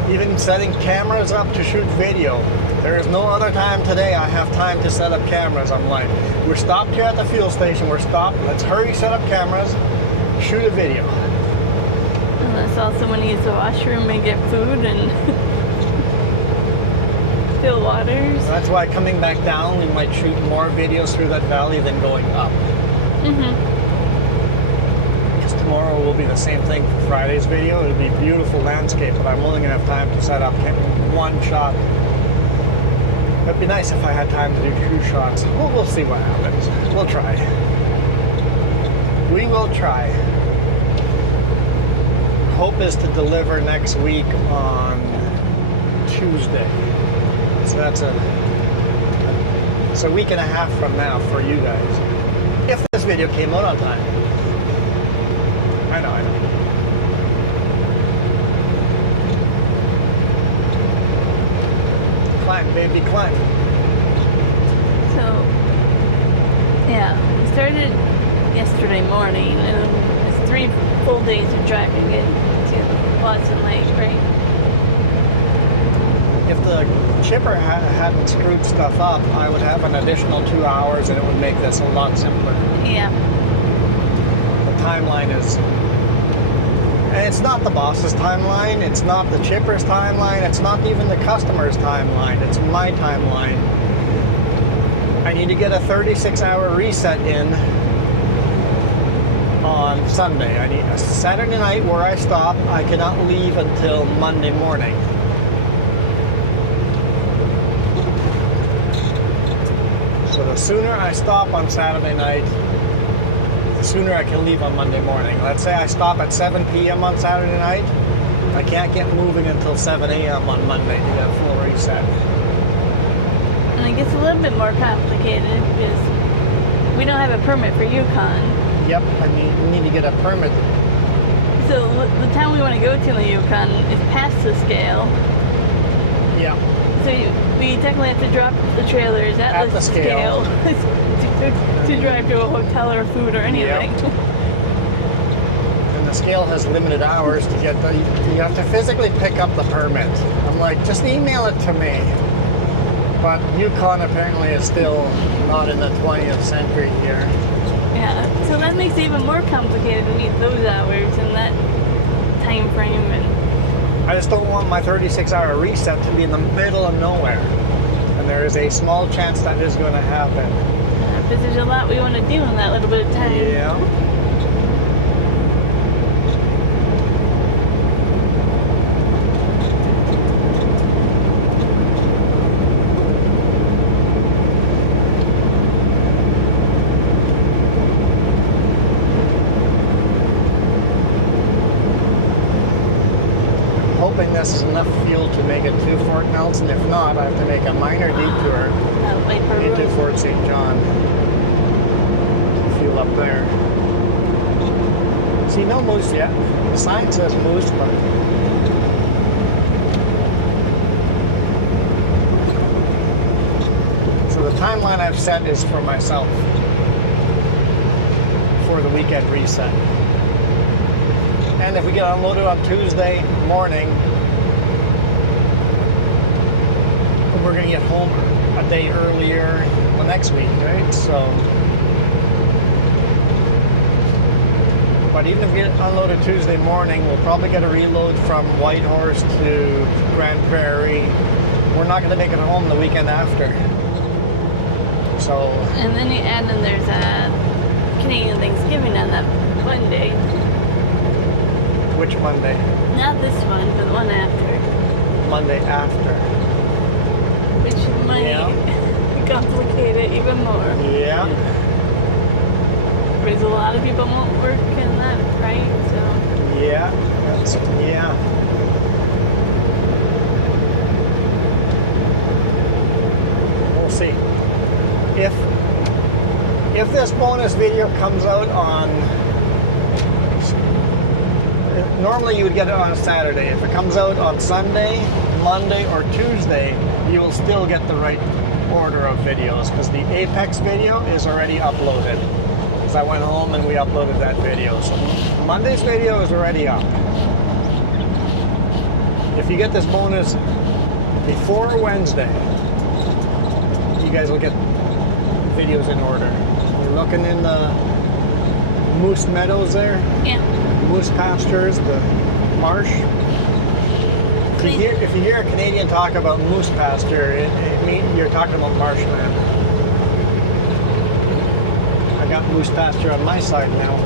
Even setting cameras up to shoot video. There is no other time today I have time to set up cameras. I'm like, we're stopped here at the fuel station. We're stopped. Let's hurry, set up cameras, shoot a video. Unless also when you use the washroom and get food and fill waters. That's why coming back down, we might shoot more videos through that valley than going up. Because tomorrow will be the same thing for Friday's video. It'll be beautiful landscape, but I'm only going to have time to set up one shot. It'd be nice if I had time to do 2 shots. We'll see what happens. We'll try. We will try. Hope is to deliver next week on Tuesday. So that's it's a week and a half from now for you guys. If this video came out on time. I know. Climb, baby, climb. So, yeah, we started yesterday morning and it's 3 full days of driving it to Watson Lake, right? If the chipper hadn't screwed stuff up, I would have an additional 2 hours and it would make this a lot simpler. Yeah. The timeline is... And it's not the boss's timeline, it's not the chipper's timeline, it's not even the customer's timeline, it's my timeline. I need to get a 36-hour reset in on Sunday. I need a Saturday night where I stop. I cannot leave until Monday morning. So the sooner I stop on Saturday night, the sooner I can leave on Monday morning. Let's say I stop at 7 p.m. on Saturday night. I can't get moving until 7 a.m. on Monday to get a full reset. And it gets a little bit more complicated because we don't have a permit for Yukon. Yep, I need to get a permit. So the town we want to go to in the Yukon is past the scale. Yeah. So we technically have to drop the trailers at the scale to drive to a hotel or food or anything. Yep. And the scale has limited hours to get the... You have to physically pick up the permit. I'm like, just email it to me. But Yukon apparently is still not in the 20th century here. Yeah, so that makes it even more complicated to meet those hours and that time frame. And I just don't want my 36-hour reset to be in the middle of nowhere. And there is a small chance that is going to happen. because there's a lot we want to do in that little bit of time. Yeah. Hoping this is enough fuel to make it to Fort Nelson. If not, I have to make a minor detour into Fort St. John to fuel up there. See, no moose yet. The sign says moose, but so the timeline I've set is for myself for the weekend reset. And if we get unloaded on Tuesday morning, we're going to get home a day earlier the next week, right? So, but even if we get unloaded Tuesday morning, we'll probably get a reload from Whitehorse to Grand Prairie. We're not going to make it home the weekend after. So, And then you add in there's a Canadian Thanksgiving on that Monday. which Monday? Not this one, but the one after. Monday after. Which might complicate it even more. Yeah. Because a lot of people won't work in that, right? So Yeah. Yeah. We'll see. If this bonus video comes out on, normally you would get it on a Saturday. If it comes out on Sunday, Monday, or Tuesday, you will still get the right order of videos because the Apex video is already uploaded. Because I went home and we uploaded that video. So Monday's video is already up. If you get this bonus before Wednesday, you guys will get videos in order. We're looking in the Moose Meadows there. yeah. Moose pastures, the marsh. If you hear a Canadian talk about moose pasture, it means you're talking about marshland. I got moose pasture on my side now.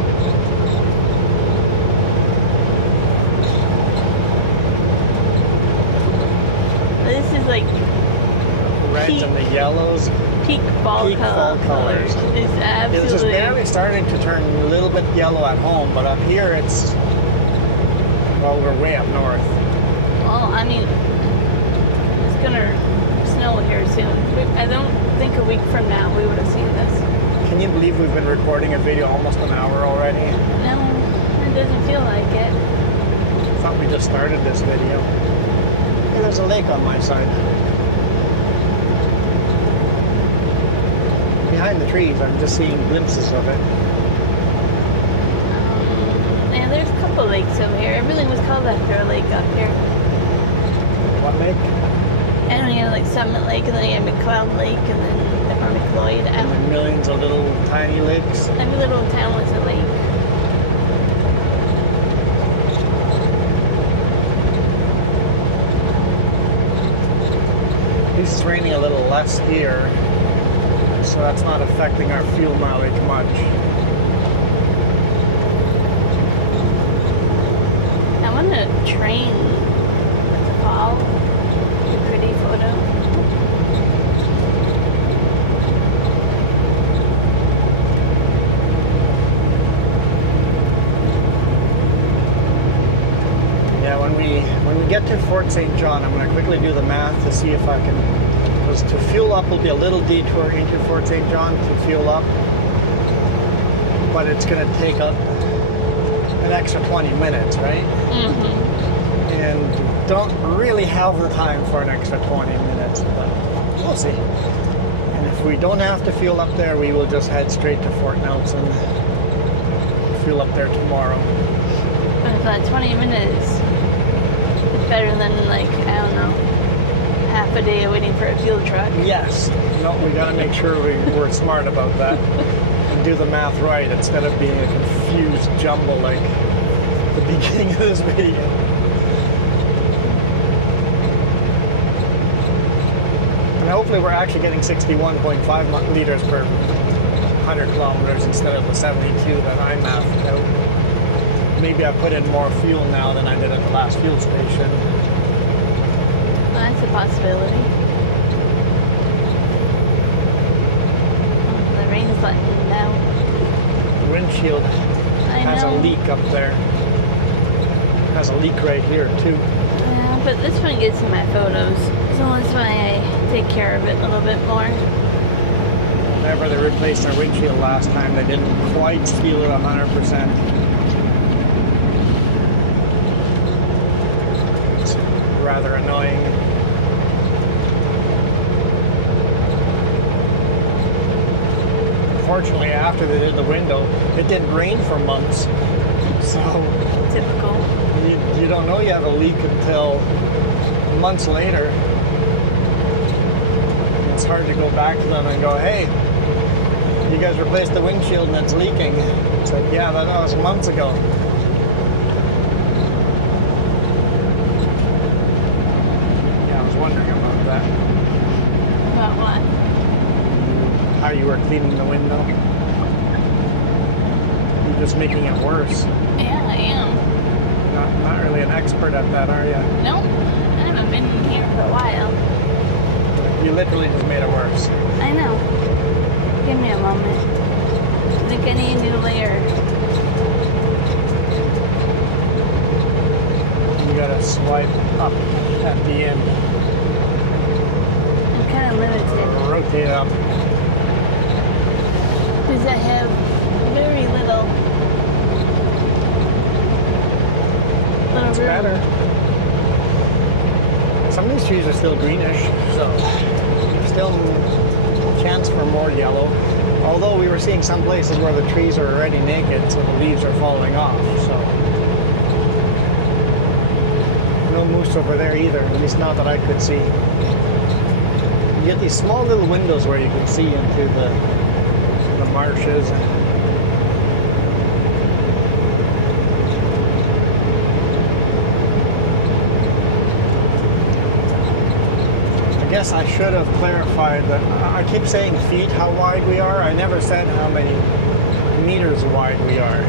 This is like Reds and the yellows. peak fall Peak fall colors. It's absolutely. It's just barely starting to turn a little bit yellow at home, but up here it's, well, we're way up north. Well, I mean, it's gonna snow here soon. I don't think a week from now we would have seen this. Can you believe we've been recording a video almost an hour already? No, it doesn't feel like it. I thought we just started this video. Hey, there's a lake on my side. Behind the trees, I'm just seeing glimpses of it. And there's a couple lakes over here. Everything was called after a lake up here. What lake? And we had like Summit Lake, and then you had McCloud Lake, and then McLeod. And the millions of little tiny lakes. Every little town was a lake. At least it's raining a little less here, so that's not affecting our fuel mileage much. I want a train with the fall. A pretty photo. Yeah, when we get to Fort St. John, I'm going to quickly do the math to see if I can, because to fuel up will be a little detour into Fort St. John to fuel up, but it's going to take up an extra 20 minutes, right? Mm-hmm. And don't really have the time for an extra 20 minutes, but we'll see. And if we don't have to fuel up there, we will just head straight to Fort Nelson, fuel up there tomorrow. But if that 20 minutes is better than, like, I don't know, half a day waiting for a fuel truck. Yes. No, we got to make sure we're smart about that and do the math right instead of being a confused jumble like the beginning of this video. And hopefully we're actually getting 61.5 liters per 100 kilometers instead of the 72 that I mathed out. Maybe I put in more fuel now than I did at the last fuel station. That's a possibility. The rain's letting down. The windshield has a leak up there. Has a leak right here too. Yeah, but this one gets in my photos, so that's why I take care of it a little bit more. Whenever they replaced their windshield last time, they didn't quite seal it 100%. It's rather annoying. Fortunately, after they did the window, it didn't rain for months. So Typical. you don't know you have a leak until months later. It's hard to go back to them and go, hey, you guys replaced the windshield and it's leaking. It's like, yeah, that was months ago. Yeah, I was wondering about that. About what? how you were cleaning the window. You're just making it worse. Yeah, I am. Not really an expert at that, are you? Nope. I haven't been in here for a while. You literally just made it worse. I know. Give me a moment. I think I need a new layer. You gotta swipe up at the end. I'm kind of limited. Rotate up. Because I have very little It's room. better. Some of these trees are still greenish, so there's still a chance for more yellow. Although we were seeing some places where the trees are already naked, so the leaves are falling off. So no moose over there either, at least not that I could see. You get these small little windows where you can see into the marshes. I guess I should have clarified that I keep saying feet how wide we are. I never said how many meters wide we are.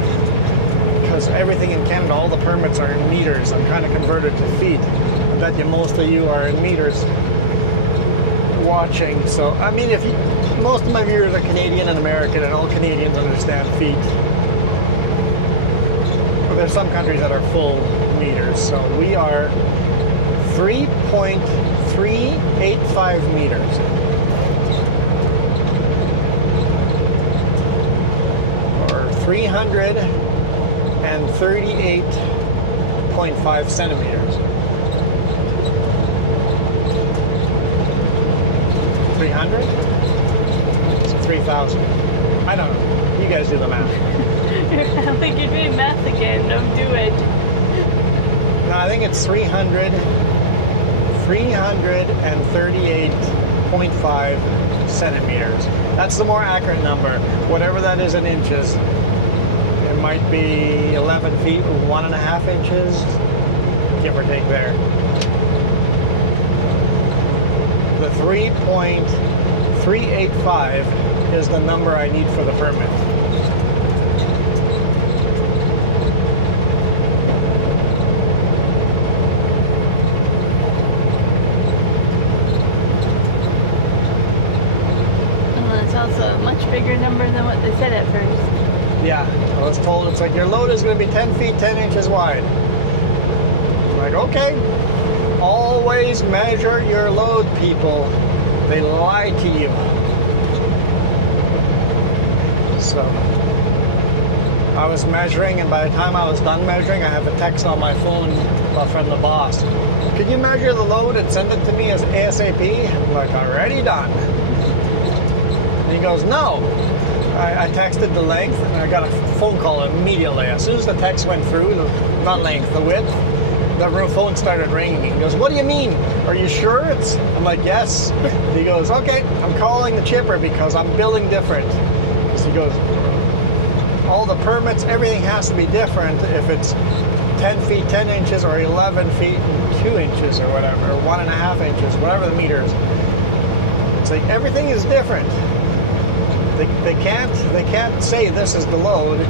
Because everything in Canada, all the permits are in meters. I'm kind of converted to feet. I bet you most of you are in meters watching. So, I mean, most of my viewers are Canadian and American, and all Canadians understand feet. But there's some countries that are full meters. So we are 3.385 meters. Or 338.5 centimeters. 300? So 3,000. I don't know. You guys do the math. I don't think you're doing math again. Don't do it. No, I think it's 338.5 centimeters. That's the more accurate number. Whatever that is in inches. It might be 11 feet, 1.5 inches, give or take there. The 3.385 is the number I need for the permit. Well, it's also a much bigger number than what they said at first. Yeah, I was told it's like your load is going to be 10 feet, 10 inches wide. I'm like, okay. Always measure your load, people. They lie to you. So, I was measuring, and by the time I was done measuring, I have a text on my phone from the boss. Could you measure the load and send it to me as ASAP? I'm like, already done. And he goes, no. I texted the length, and I got a phone call immediately. As soon as the text went through, not length, the width, the phone started ringing. He goes, what do you mean? Are you sure it's? I'm like, yes. He goes, okay, I'm calling the chipper because I'm billing different. So he goes, all the permits, everything has to be different if it's 10 feet, 10 inches, or 11 feet and 2 inches, or whatever, or 1.5 inches, whatever the meters. It's like everything is different. They can't say this is the load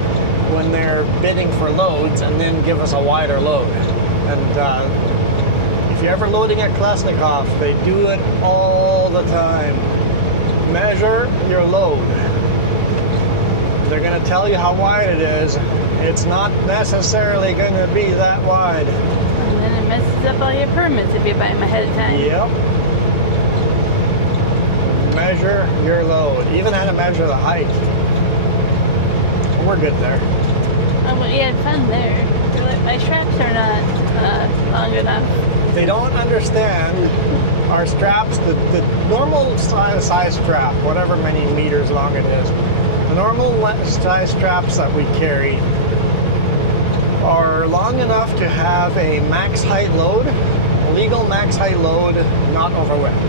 when they're bidding for loads and then give us a wider load. And if you're ever loading at Klasnikov, they do it all the time. Measure your load. They're going to tell you how wide it is. It's not necessarily going to be that wide. And then it messes up all your permits if you buy them ahead of time. Yep. Measure your load. Even how to measure the height. We're good there. Oh, well, you had fun there. My straps are not long enough. They don't understand our straps, the normal size strap, whatever many meters long it is. The normal size straps that we carry are long enough to have a max height load, legal max height load, not over width.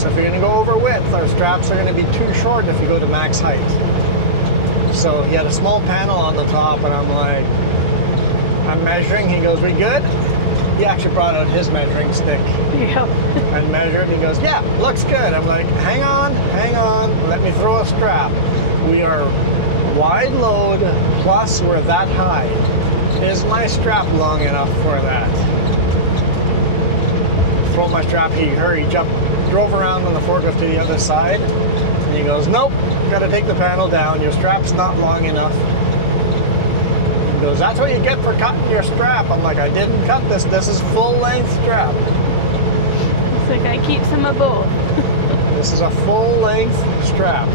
So if you're going to go over width, our straps are going to be too short if you go to max height. So he had a small panel on the top, and I'm like, I'm measuring. He goes, we good? He actually brought out his measuring stick Yeah. and measured. He goes, yeah, looks good. I'm like, hang on, let me throw a strap. We are wide load, plus we're that high. Is my strap long enough for that? Throw my strap, he jumped, drove around on the forklift to the other side, and he goes, nope, gotta take the panel down, your strap's not long enough. He goes, that's what you get for cutting your strap. I'm like, I didn't cut this is full length strap. It's like I keep some of both. This is a full length strap.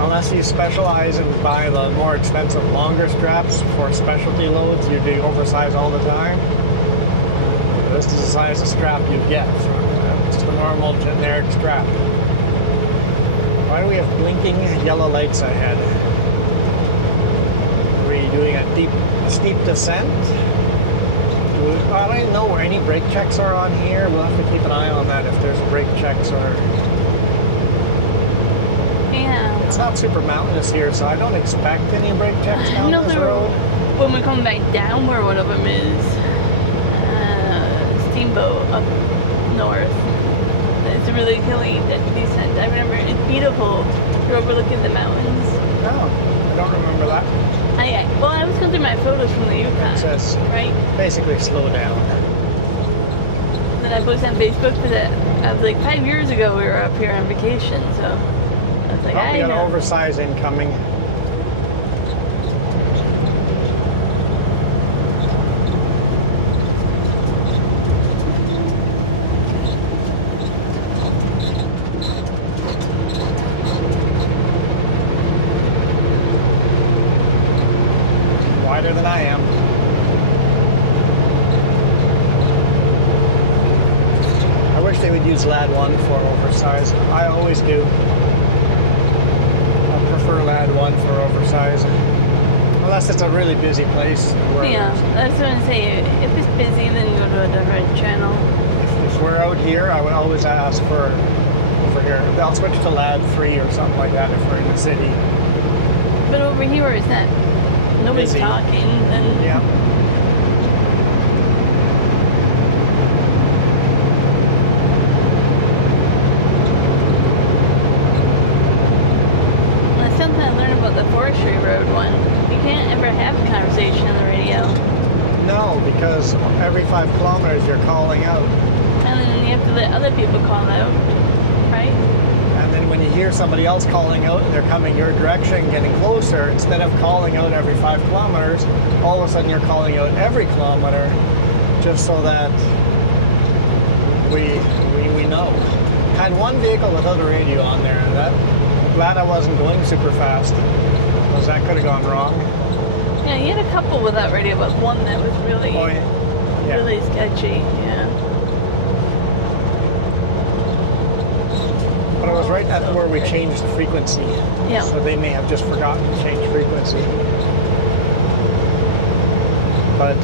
Unless you specialize and buy the more expensive longer straps for specialty loads, you'd be oversized all the time. This is the size of strap you get. It's the normal generic strap. Why do we have blinking yellow lights ahead? Are we doing a steep descent? I don't even know where any brake checks are on here. We'll have to keep an eye on that if there's brake checks or... Yeah. It's not super mountainous here, so I don't expect any brake checks down No, this there road. when we come back down where one of them is, Steamboat up north. It's really hilly descent. I remember it's beautiful. You're overlooking the mountains. No, I don't remember that. Well, I was going through my photos from the Yukon. It says right? basically slow down. Then I posted on Facebook that I was like 5 years ago we were up here on vacation, so I was like, Oh, we I got an know. oversize incoming. Wider than I am. I wish they would use LAD 1 for oversize. I always do. I prefer LAD 1 for oversize. Unless it's a really busy place. Where Yeah, that's what I'm saying. If it's busy, then go to a different channel. if we're out here, I would always ask for over here. I'll switch to LAD 3 or something like that if we're in the city. But over here, it's not. Nobody's Busy. talking, and Yeah. that's something I learned about the forestry road one. You can't ever have a conversation on the radio, No, because every 5 kilometers you're calling out. and then you have to let other people call out, right? And then when you hear somebody else calling out and they're coming your direction, getting closer, instead of calling out every 5 kilometers, all of a sudden you're calling out every kilometer just so that we know. Had one vehicle without a radio on there, and that glad I wasn't going super fast, because that could have gone wrong. Yeah, you had a couple without radio, but one that was really, Oh, yeah. really sketchy. Yeah. But it was right at where we changed the frequency. Yeah. So they may have just forgotten to change frequency. But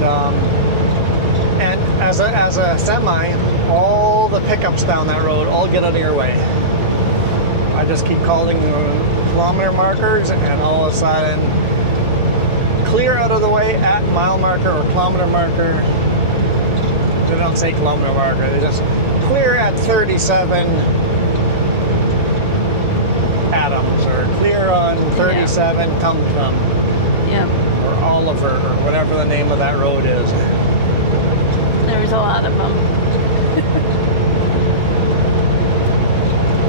and as a semi, all the pickups down that road all get out of your way. I just keep calling kilometer markers, and all of a sudden, clear out of the way at mile marker or kilometer marker. They don't say kilometer marker. They just clear at 37 Adams, or clear on 37 Tum Tum, Yeah. or Oliver, or whatever the name of that road is. There was a lot of them.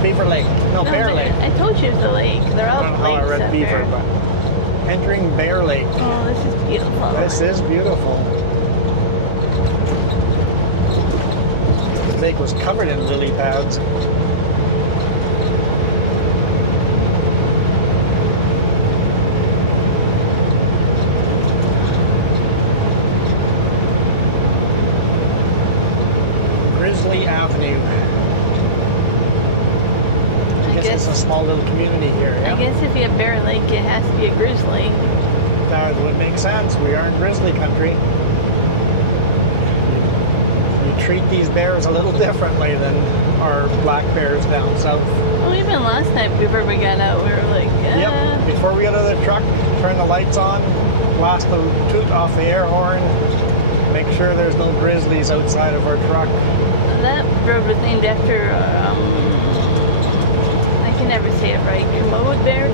Beaver Lake. No, Bear Lake. I told you it was a lake. They're I all don't know how I lakes read up Beaver, there. but entering Bear Lake. Oh, this is beautiful. This is beautiful. The lake was covered in lily pads. Grizzly Avenue. I guess it's a small little community here, yeah? I guess if you have Bear Lake, it has to be a grizzly. That would make sense. We are in grizzly country. You treat these bears a little differently than our black bears down south. Well, even last night before we got out, we were like, Yep. Before we got out of the truck, turn the lights on, blast the toot off the air horn, make sure there's no grizzlies outside of our truck. That road was named after, I can never say it right, Commode bear?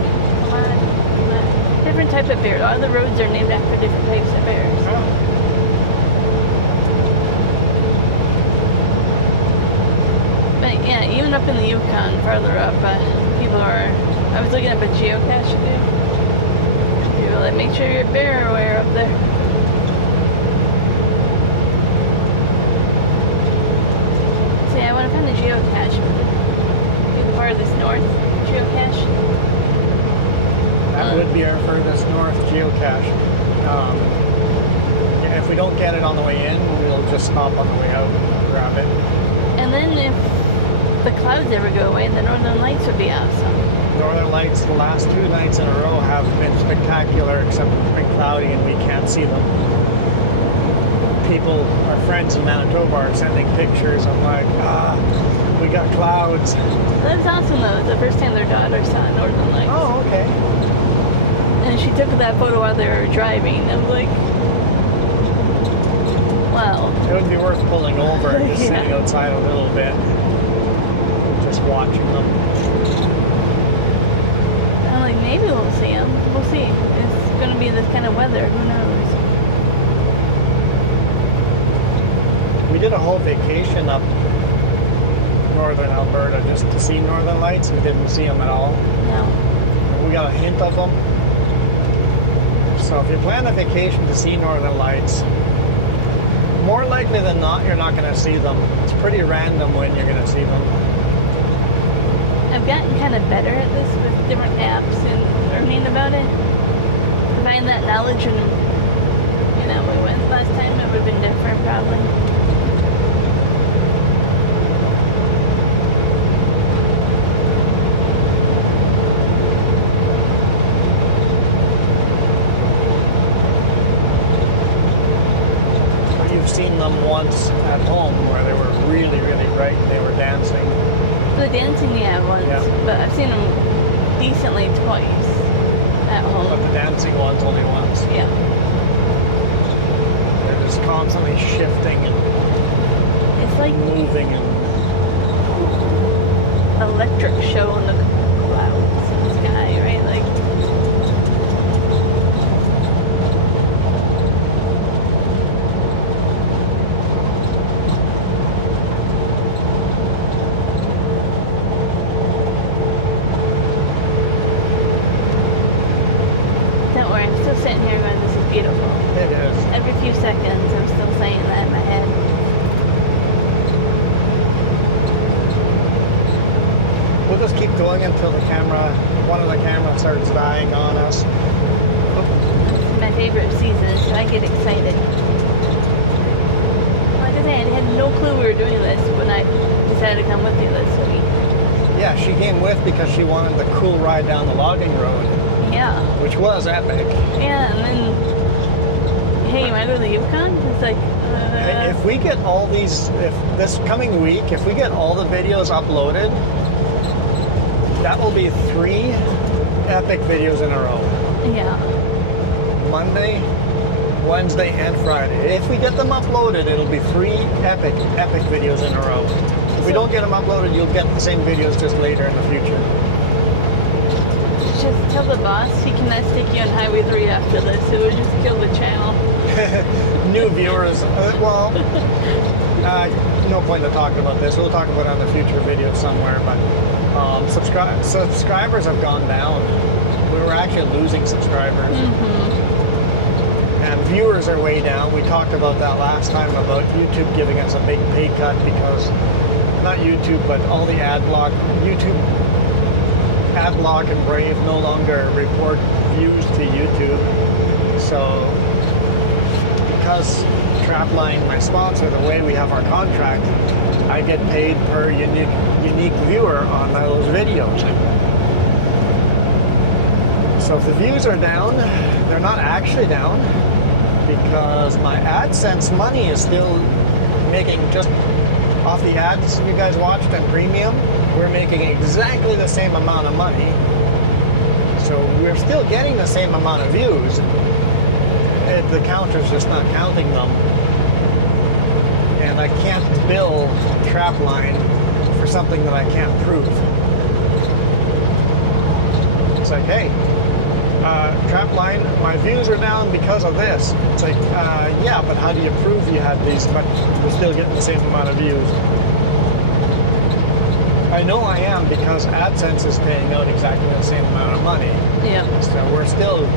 Different type of bear. All the roads are named after different types of bears. But yeah, even up in the Yukon, farther up, people are, I was looking up a geocache today. People like, make sure you're bear aware up there. See, I want to find a geocache. The farthest north geocache. That would be our furthest north geocache. Yeah, if we don't get it on the way in, we'll just stop on the way out and grab it. And then if the clouds ever go away, the northern lights would be awesome. Northern lights the last 2 nights in a row have been spectacular, except it's been cloudy and we can't see them. People, our friends in Manitoba, are sending pictures. I'm like, we got clouds. That's awesome though. It's the first time their daughter saw northern lights. Oh, okay. And she took that photo while they were driving. I was like, wow. It would be worth pulling over and just Yeah. sitting outside a little bit, just watching them. I'm like, maybe we'll see them. We'll see. It's going to be this kind of weather. Who knows? We did a whole vacation up northern Alberta just to see northern lights. We didn't see them at all. No. We got a hint of them. So if you plan a vacation to see northern lights, more likely than not, you're not going to see them. It's pretty random when you're going to see them. I've gotten kind of better at this with different apps and learning about it. Find that knowledge and, you know, we went last time, it would have been different probably. You've seen them once at home where they were really, really bright and they were dancing. The dancing, yeah, once, Yeah. but I've seen them decently twice at But home. the dancing ones only once. Yeah. They're just constantly shifting and It's like moving and electric show in the clouds in the sky, right? Like, don't worry, I'm still sitting here going, this is beautiful. it is. Every few seconds, I'm still saying that in my head. We'll just keep going until one of the cameras starts dying on us. It's my favorite season, so I get excited. Like I said, I had no clue we were doing this when I decided to come with you this week. Yeah, she came with because she wanted the cool ride down the logging road, Yeah. which was epic. Yeah, and then, hey, you want to go to the Yukon? It's like, If we get all these, if this coming week, if we get all the videos uploaded, that will be 3 epic videos in a row. yeah. Monday, Wednesday, and Friday. If we get them uploaded, it'll be 3 epic videos in a row. If we don't get them uploaded, you'll get the same videos just later in the future. Just tell the boss he cannot stick you on Highway 3 after this. It would just kill the channel. New viewers, no point in talking about this. We'll talk about it on the future video somewhere, but subscribers have gone down. We were actually losing subscribers. And viewers are way down. We talked about that last time about YouTube giving us a big pay cut because, not YouTube, but all the YouTube AdBlock and Brave no longer report views to YouTube. So, because Trapline, my sponsor, the way we have our contract, I get paid per unique viewer on those videos. So if the views are down, they're not actually down because my AdSense money is still making, just off the ads you guys watched on Premium, we're making exactly the same amount of money. So we're still getting the same amount of views. The counter's just not counting them. and I can't bill Trapline for something that I can't prove. It's like, hey, Trapline, my views are down because of this. It's like, yeah, but how do you prove you had these, but we're still getting the same amount of views? I know I am because AdSense is paying out exactly the same amount of money. Yeah. So we're still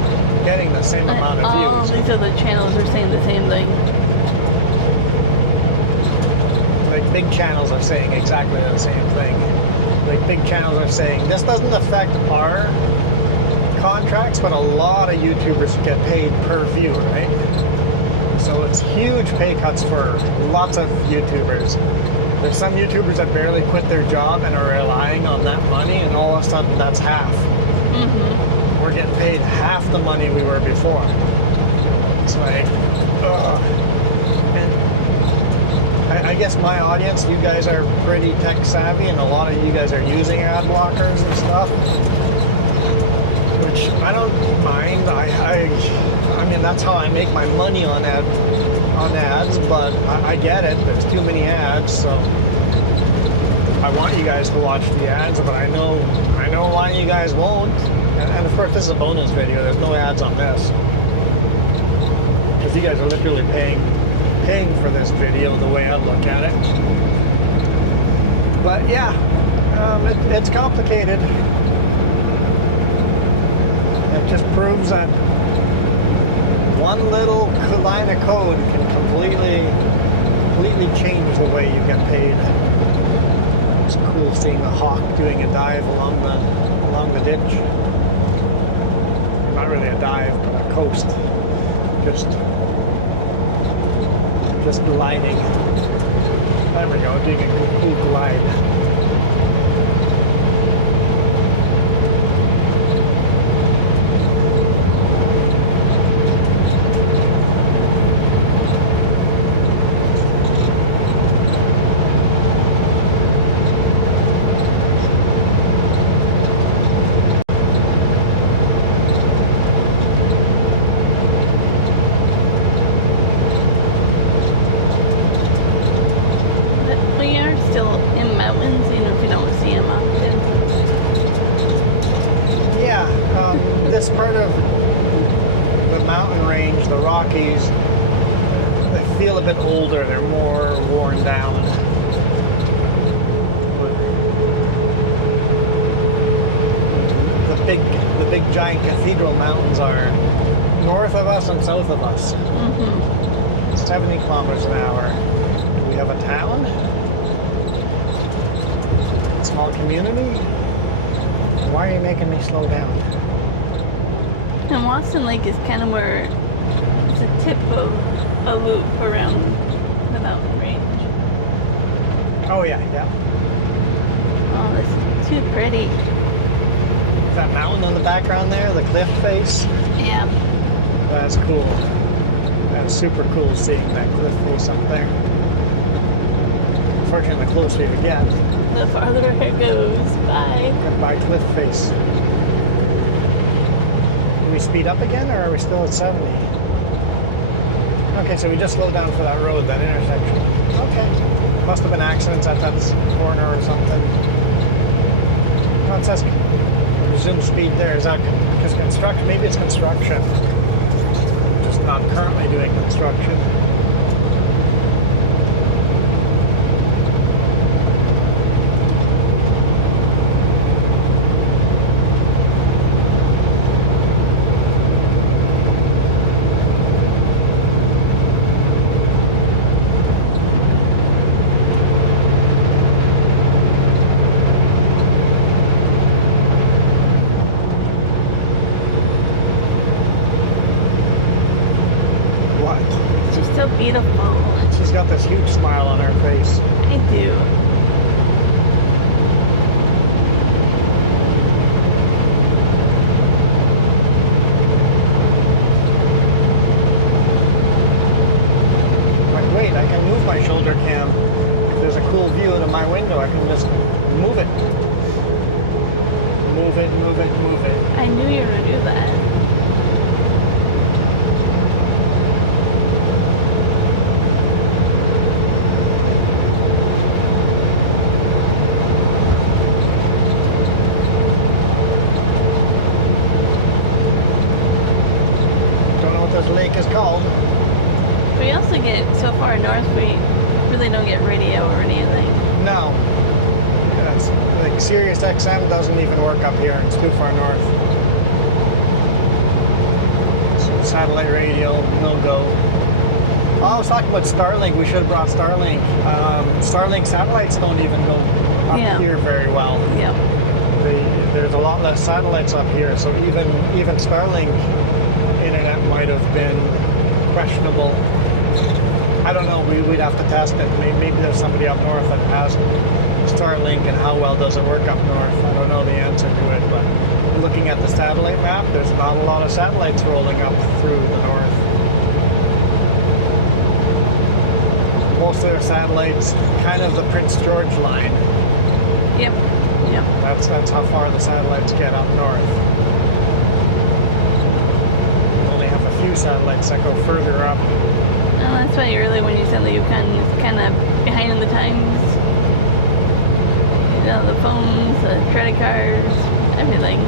getting the same amount of All views. these other channels are saying the same thing. Like big channels are saying exactly the same thing. Like big channels are saying, this doesn't affect our contracts, but a lot of YouTubers get paid per view, right? So it's huge pay cuts for lots of YouTubers. There's some YouTubers that barely quit their job and are relying on that money, and all of a sudden that's half. Mm-hmm. We're getting paid half the money we were before. It's like, ugh. And I guess my audience, you guys are pretty tech savvy, and a lot of you guys are using ad blockers and stuff, which I don't mind. I mean, that's how I make my money on ads, but I get it. There's too many ads, so I want you guys to watch the ads, but I know why you guys won't. And of course, this is a bonus video. There's no ads on this because you guys are literally paying for this video the way I look at it. But yeah, it's complicated. It just proves that one little line of code can completely change the way you get paid. It's cool seeing the hawk doing a dive along the ditch. Not really a dive, but a coast. Just gliding. There we go, doing a cool glide. We are still in mountains, even if we don't see them often. Yeah, this part of the mountain range, the Rockies, they feel a bit older. They're more worn down. The big giant cathedral mountains are north of us and south of us. Mm-hmm. 70 kilometers an hour. Do we have a town? Small community? Why are you making me slow down? And Watson Lake is kind of where it's a tip of a loop around the mountain range. Oh yeah, yeah. Oh, this is too pretty. That mountain in the background there, the cliff face. Yeah. That's cool. That's super cool seeing that cliff face up there. Unfortunately, the closer you get, The farther it goes. Bye. goodbye cliff face. Do we speed up again, or are we still at 70? Okay, so we just slowed down for that road, that intersection. Okay. Must have been accidents at that corner or something. No, it says resume speed there. Is that because construction? Maybe it's construction. Just not currently doing construction. She's so beautiful. She's got this huge smile on her face. I do. Like, wait, I can move my shoulder cam. If there's a cool view out of my window, I can just move it. Move it, move it, move it. I knew you were going to do that. as Lake is called. We also get so far north, we really don't get radio or anything. No. It's, like Sirius XM doesn't even work up here. It's too far north. So satellite radio, no go. Oh, I was talking about Starlink. We should have brought Starlink. Starlink satellites don't even go up here very well. Yeah. There's a lot less satellites up here, so even Starlink internet might have been questionable. I don't know. We'd have to test it. Maybe there's somebody up north that has Starlink, and how well does it work up north? I don't know the answer to it, but looking at the satellite map, there's not a lot of satellites rolling up through the north. Most of their satellites, kind of the Prince George line. Yep. Yep. That's how far the satellites get up north. We only have a few satellites that go further up. Oh, that's why earlier when you said the Yukon is kind of behind in the times. You know, the phones, the credit cards, everything.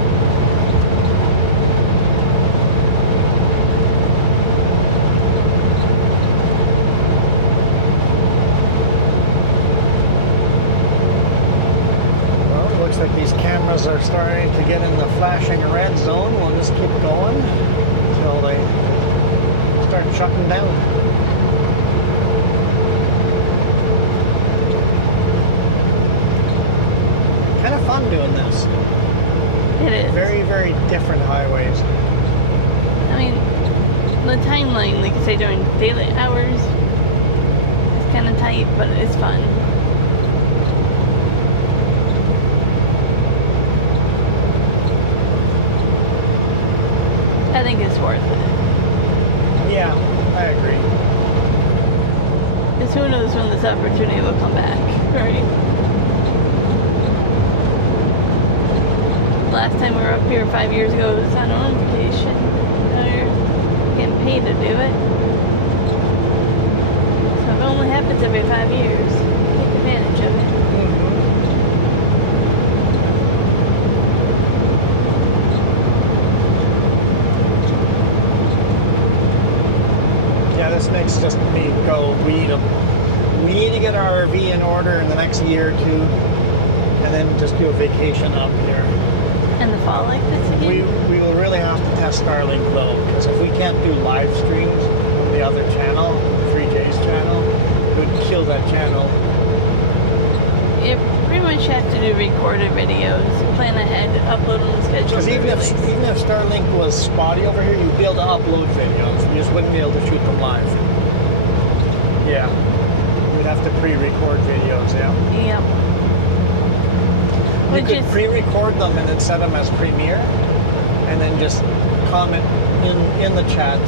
Well, it looks like these cameras are starting to get in the flashing red zone. We'll just keep going until they start shutting down. Kind of fun doing this. It is. Very, very different highways. I mean, the timeline, like you say, during daylight hours, it's kind of tight, but it's fun. I think it's worth it. Yeah, I agree. Because who knows when this opportunity will come back, right? Last time we were up here 5 years ago, it was on our invitation. Now you're getting paid to do it. So if it only happens every 5 years, take advantage of it. Yeah, this makes just me go, we need to get our RV in order in the next year or two, and then just do a vacation up here. In the fall like this again? We will really have to test Starlink though, because if we can't do live streams from the other channel, 3J's channel, it would kill that channel. You pretty much have to do recorded videos, plan ahead, upload on the schedule. Because even if Starlink was spotty over here, you'd be able to upload videos. You just wouldn't be able to shoot them live. Yeah. You'd have to pre-record videos, yeah. Yep. You could pre-record them and then set them as premiere, and then just comment in the chat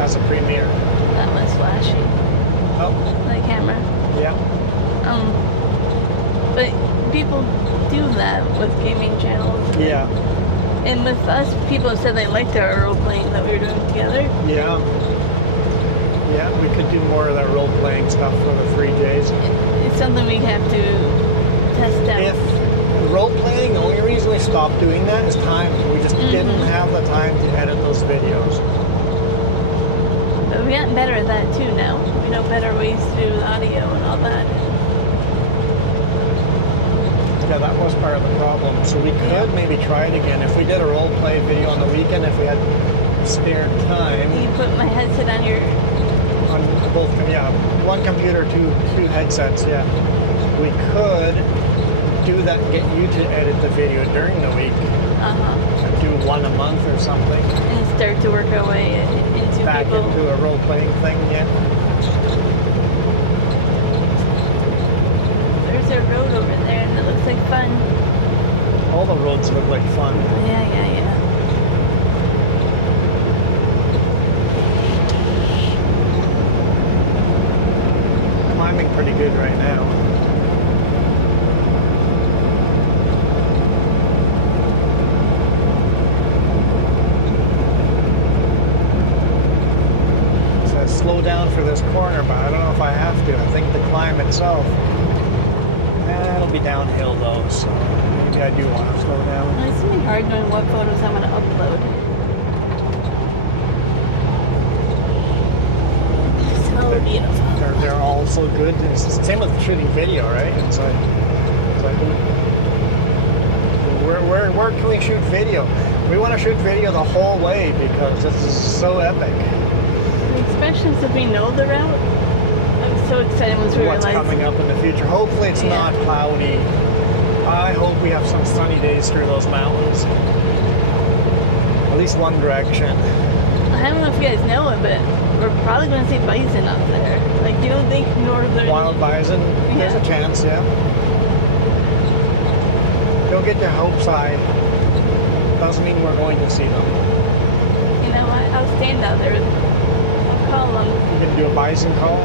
as a premiere. That was flashy. Oh. The camera. Yeah. But people do that with gaming channels. Yeah. And with us, people have said they liked our role-playing that we were doing together. Yeah. Yeah, we could do more of that role-playing stuff for the 3Js. It's something we have to test out. If role-playing, the only reason we stopped doing that is time. We just didn't have the time to edit those videos. But we've gotten better at that too now. We know better ways to do the audio and all that. Yeah, that was part of the problem. So we could maybe try it again. If we did a role-play video on the weekend, if we had spare time. You put my headset on your... On both, yeah. One computer, two headsets, yeah. We could do that and get you to edit the video during the week. Do one a month or something. And start to work our way into back people. into a role-playing thing, yeah. There's a road over there and it looks like fun. All the roads look like fun. Yeah. Climbing pretty good right now. Slow down for this corner, but I don't know if I have to. I think the climb itself, it'll be downhill though, so maybe I do want to slow down. It's gonna be hard knowing what photos I'm gonna upload. feels so good. It's the same with shooting video, right? It's like where can we shoot video? We want to shoot video the whole way because this is so epic. Especially since we know the route. I was so excited once we What's realized. coming up in the future. Hopefully it's not cloudy. I hope we have some sunny days through those mountains. At least one direction. I don't know if you guys know it, but we're probably going to see bison up there. Like, you don't think northern... Wild bison, there's a chance, yeah. Don't get your hopes high. Doesn't mean we're going to see them. You know what? I'll stand out there. I'll call them. You can do a bison call.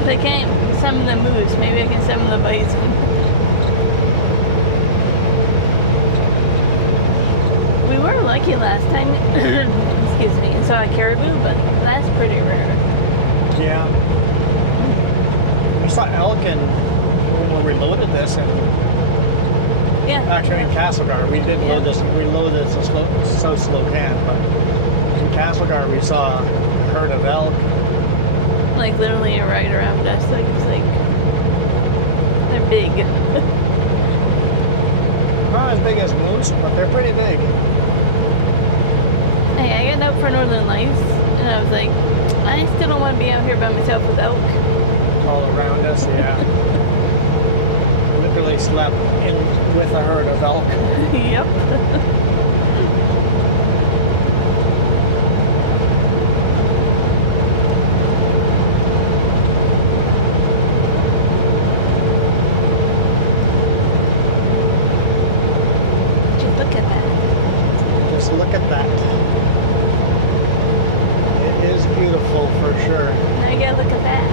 If I can't summon the moose, maybe I can summon the bison. We were lucky last time, excuse me, and saw a caribou, but that's pretty rare. Yeah. We saw elk when we loaded this, and Yeah. actually in Castlegar, we did load this. We loaded this in South Slocan, but in Castlegar we saw a herd of elk. Like literally right around us. Like it's like they're big. Not as big as moose, but they're pretty big. Hey, I got out for Northern Lights, and I was like, I still don't want to be out here by myself with elk. All around us, yeah. Literally slept in with a herd of elk. Yep. Just look at that. Just look at that. It is beautiful for sure. Now you gotta look at that.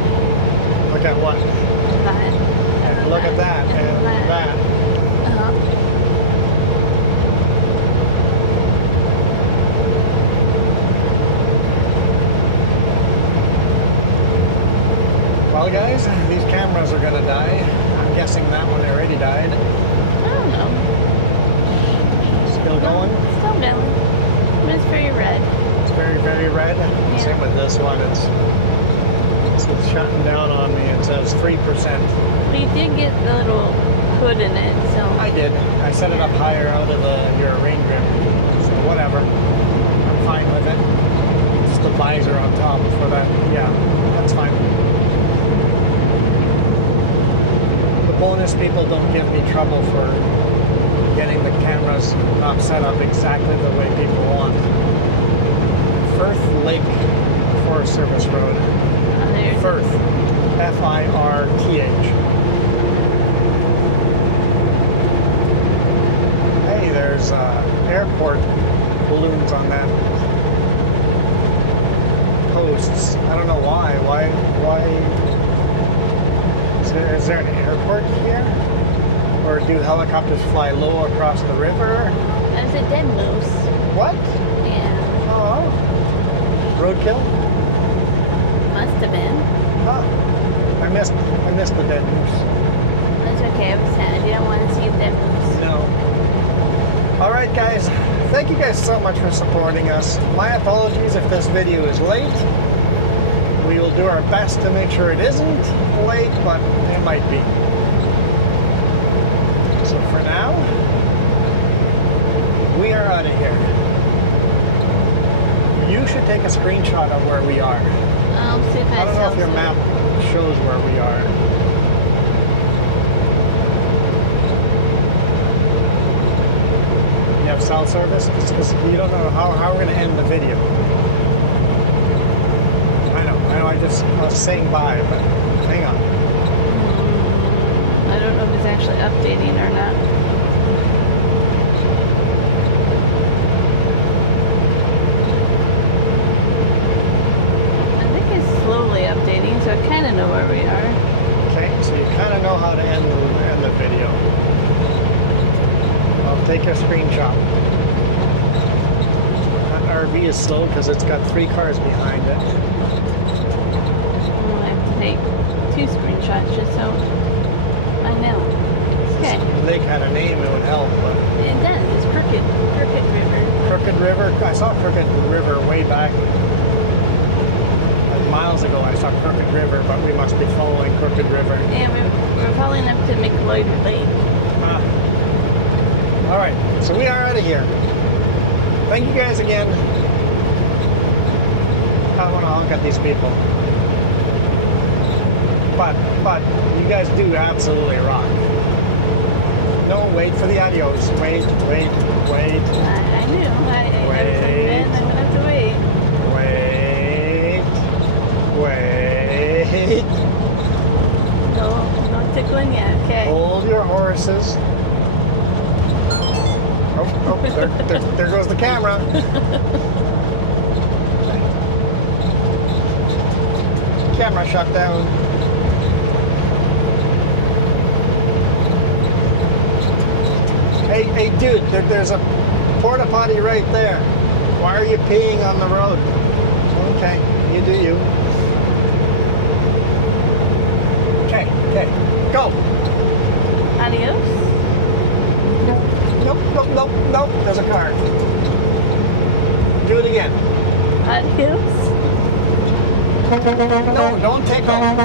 Look at what? That. And look at that. And that. Uh-huh. Well, guys, these cameras are gonna die. I'm guessing that one already died. I don't know. Still going? Still going. But it's very red. It's very, very red. Same with this one. It's shutting down on me. It says 3%. But you did get the little hood in it, so. I did. I set it up higher out of your rain grip. So whatever. I'm fine with it. Just the visor on top for that. Yeah, that's fine. The bonus people don't give me trouble for getting the cameras not set up exactly the way people want. Firth Lake Forest Service Road. There's Firth. Firth. Hey, there's airport balloons on that posts. I don't know why. Why? Is there an airport here? Or do helicopters fly low across the river? There's a dead moose. What? Yeah. Oh. Roadkill? Must have been. Huh. I missed the dead moose. That's okay, I was sad. I didn't want to see a dead moose. No. All right, guys. Thank you guys so much for supporting us. My apologies if this video is late. We will do our best to make sure it isn't late, but it might be. So for now, we are out of here. You should take a screenshot of where we are. I'll see if I don't know if your sells map shows where we are. You have cell service? Because you don't know how we're going to end the video. I know, I was saying bye, but hang on. I don't know if it's actually updating or not. I think it's slowly updating, so I kind of know where we are. Okay, so you kind of know how to end the video. I'll take a screenshot. That RV is slow because it's got 3 cars behind it. I have to take 2 screenshots just so I know. Okay. If the lake had a name, it would help, but... It does. It's Crooked River. Crooked River? I saw Crooked River way back a miles ago I saw Crooked River, but we must be following Crooked River. Yeah, we're following up to McLeod Lake. Ah. All right, so we are out of here. Thank you guys again. I want to honk at these people. But you guys do absolutely rock. No, wait for the adios. Wait. I knew. I was like, man, I'm gonna have to wait. Wait. No tickling yet. Okay. Hold your horses. Oh, there goes the camera. Camera shut down. Hey, dude, there's a porta potty right there. Why are you peeing on the road? Okay, you do you. Okay, go. Adios. Nope. There's a car. Do it again. Adios. No, don't take off.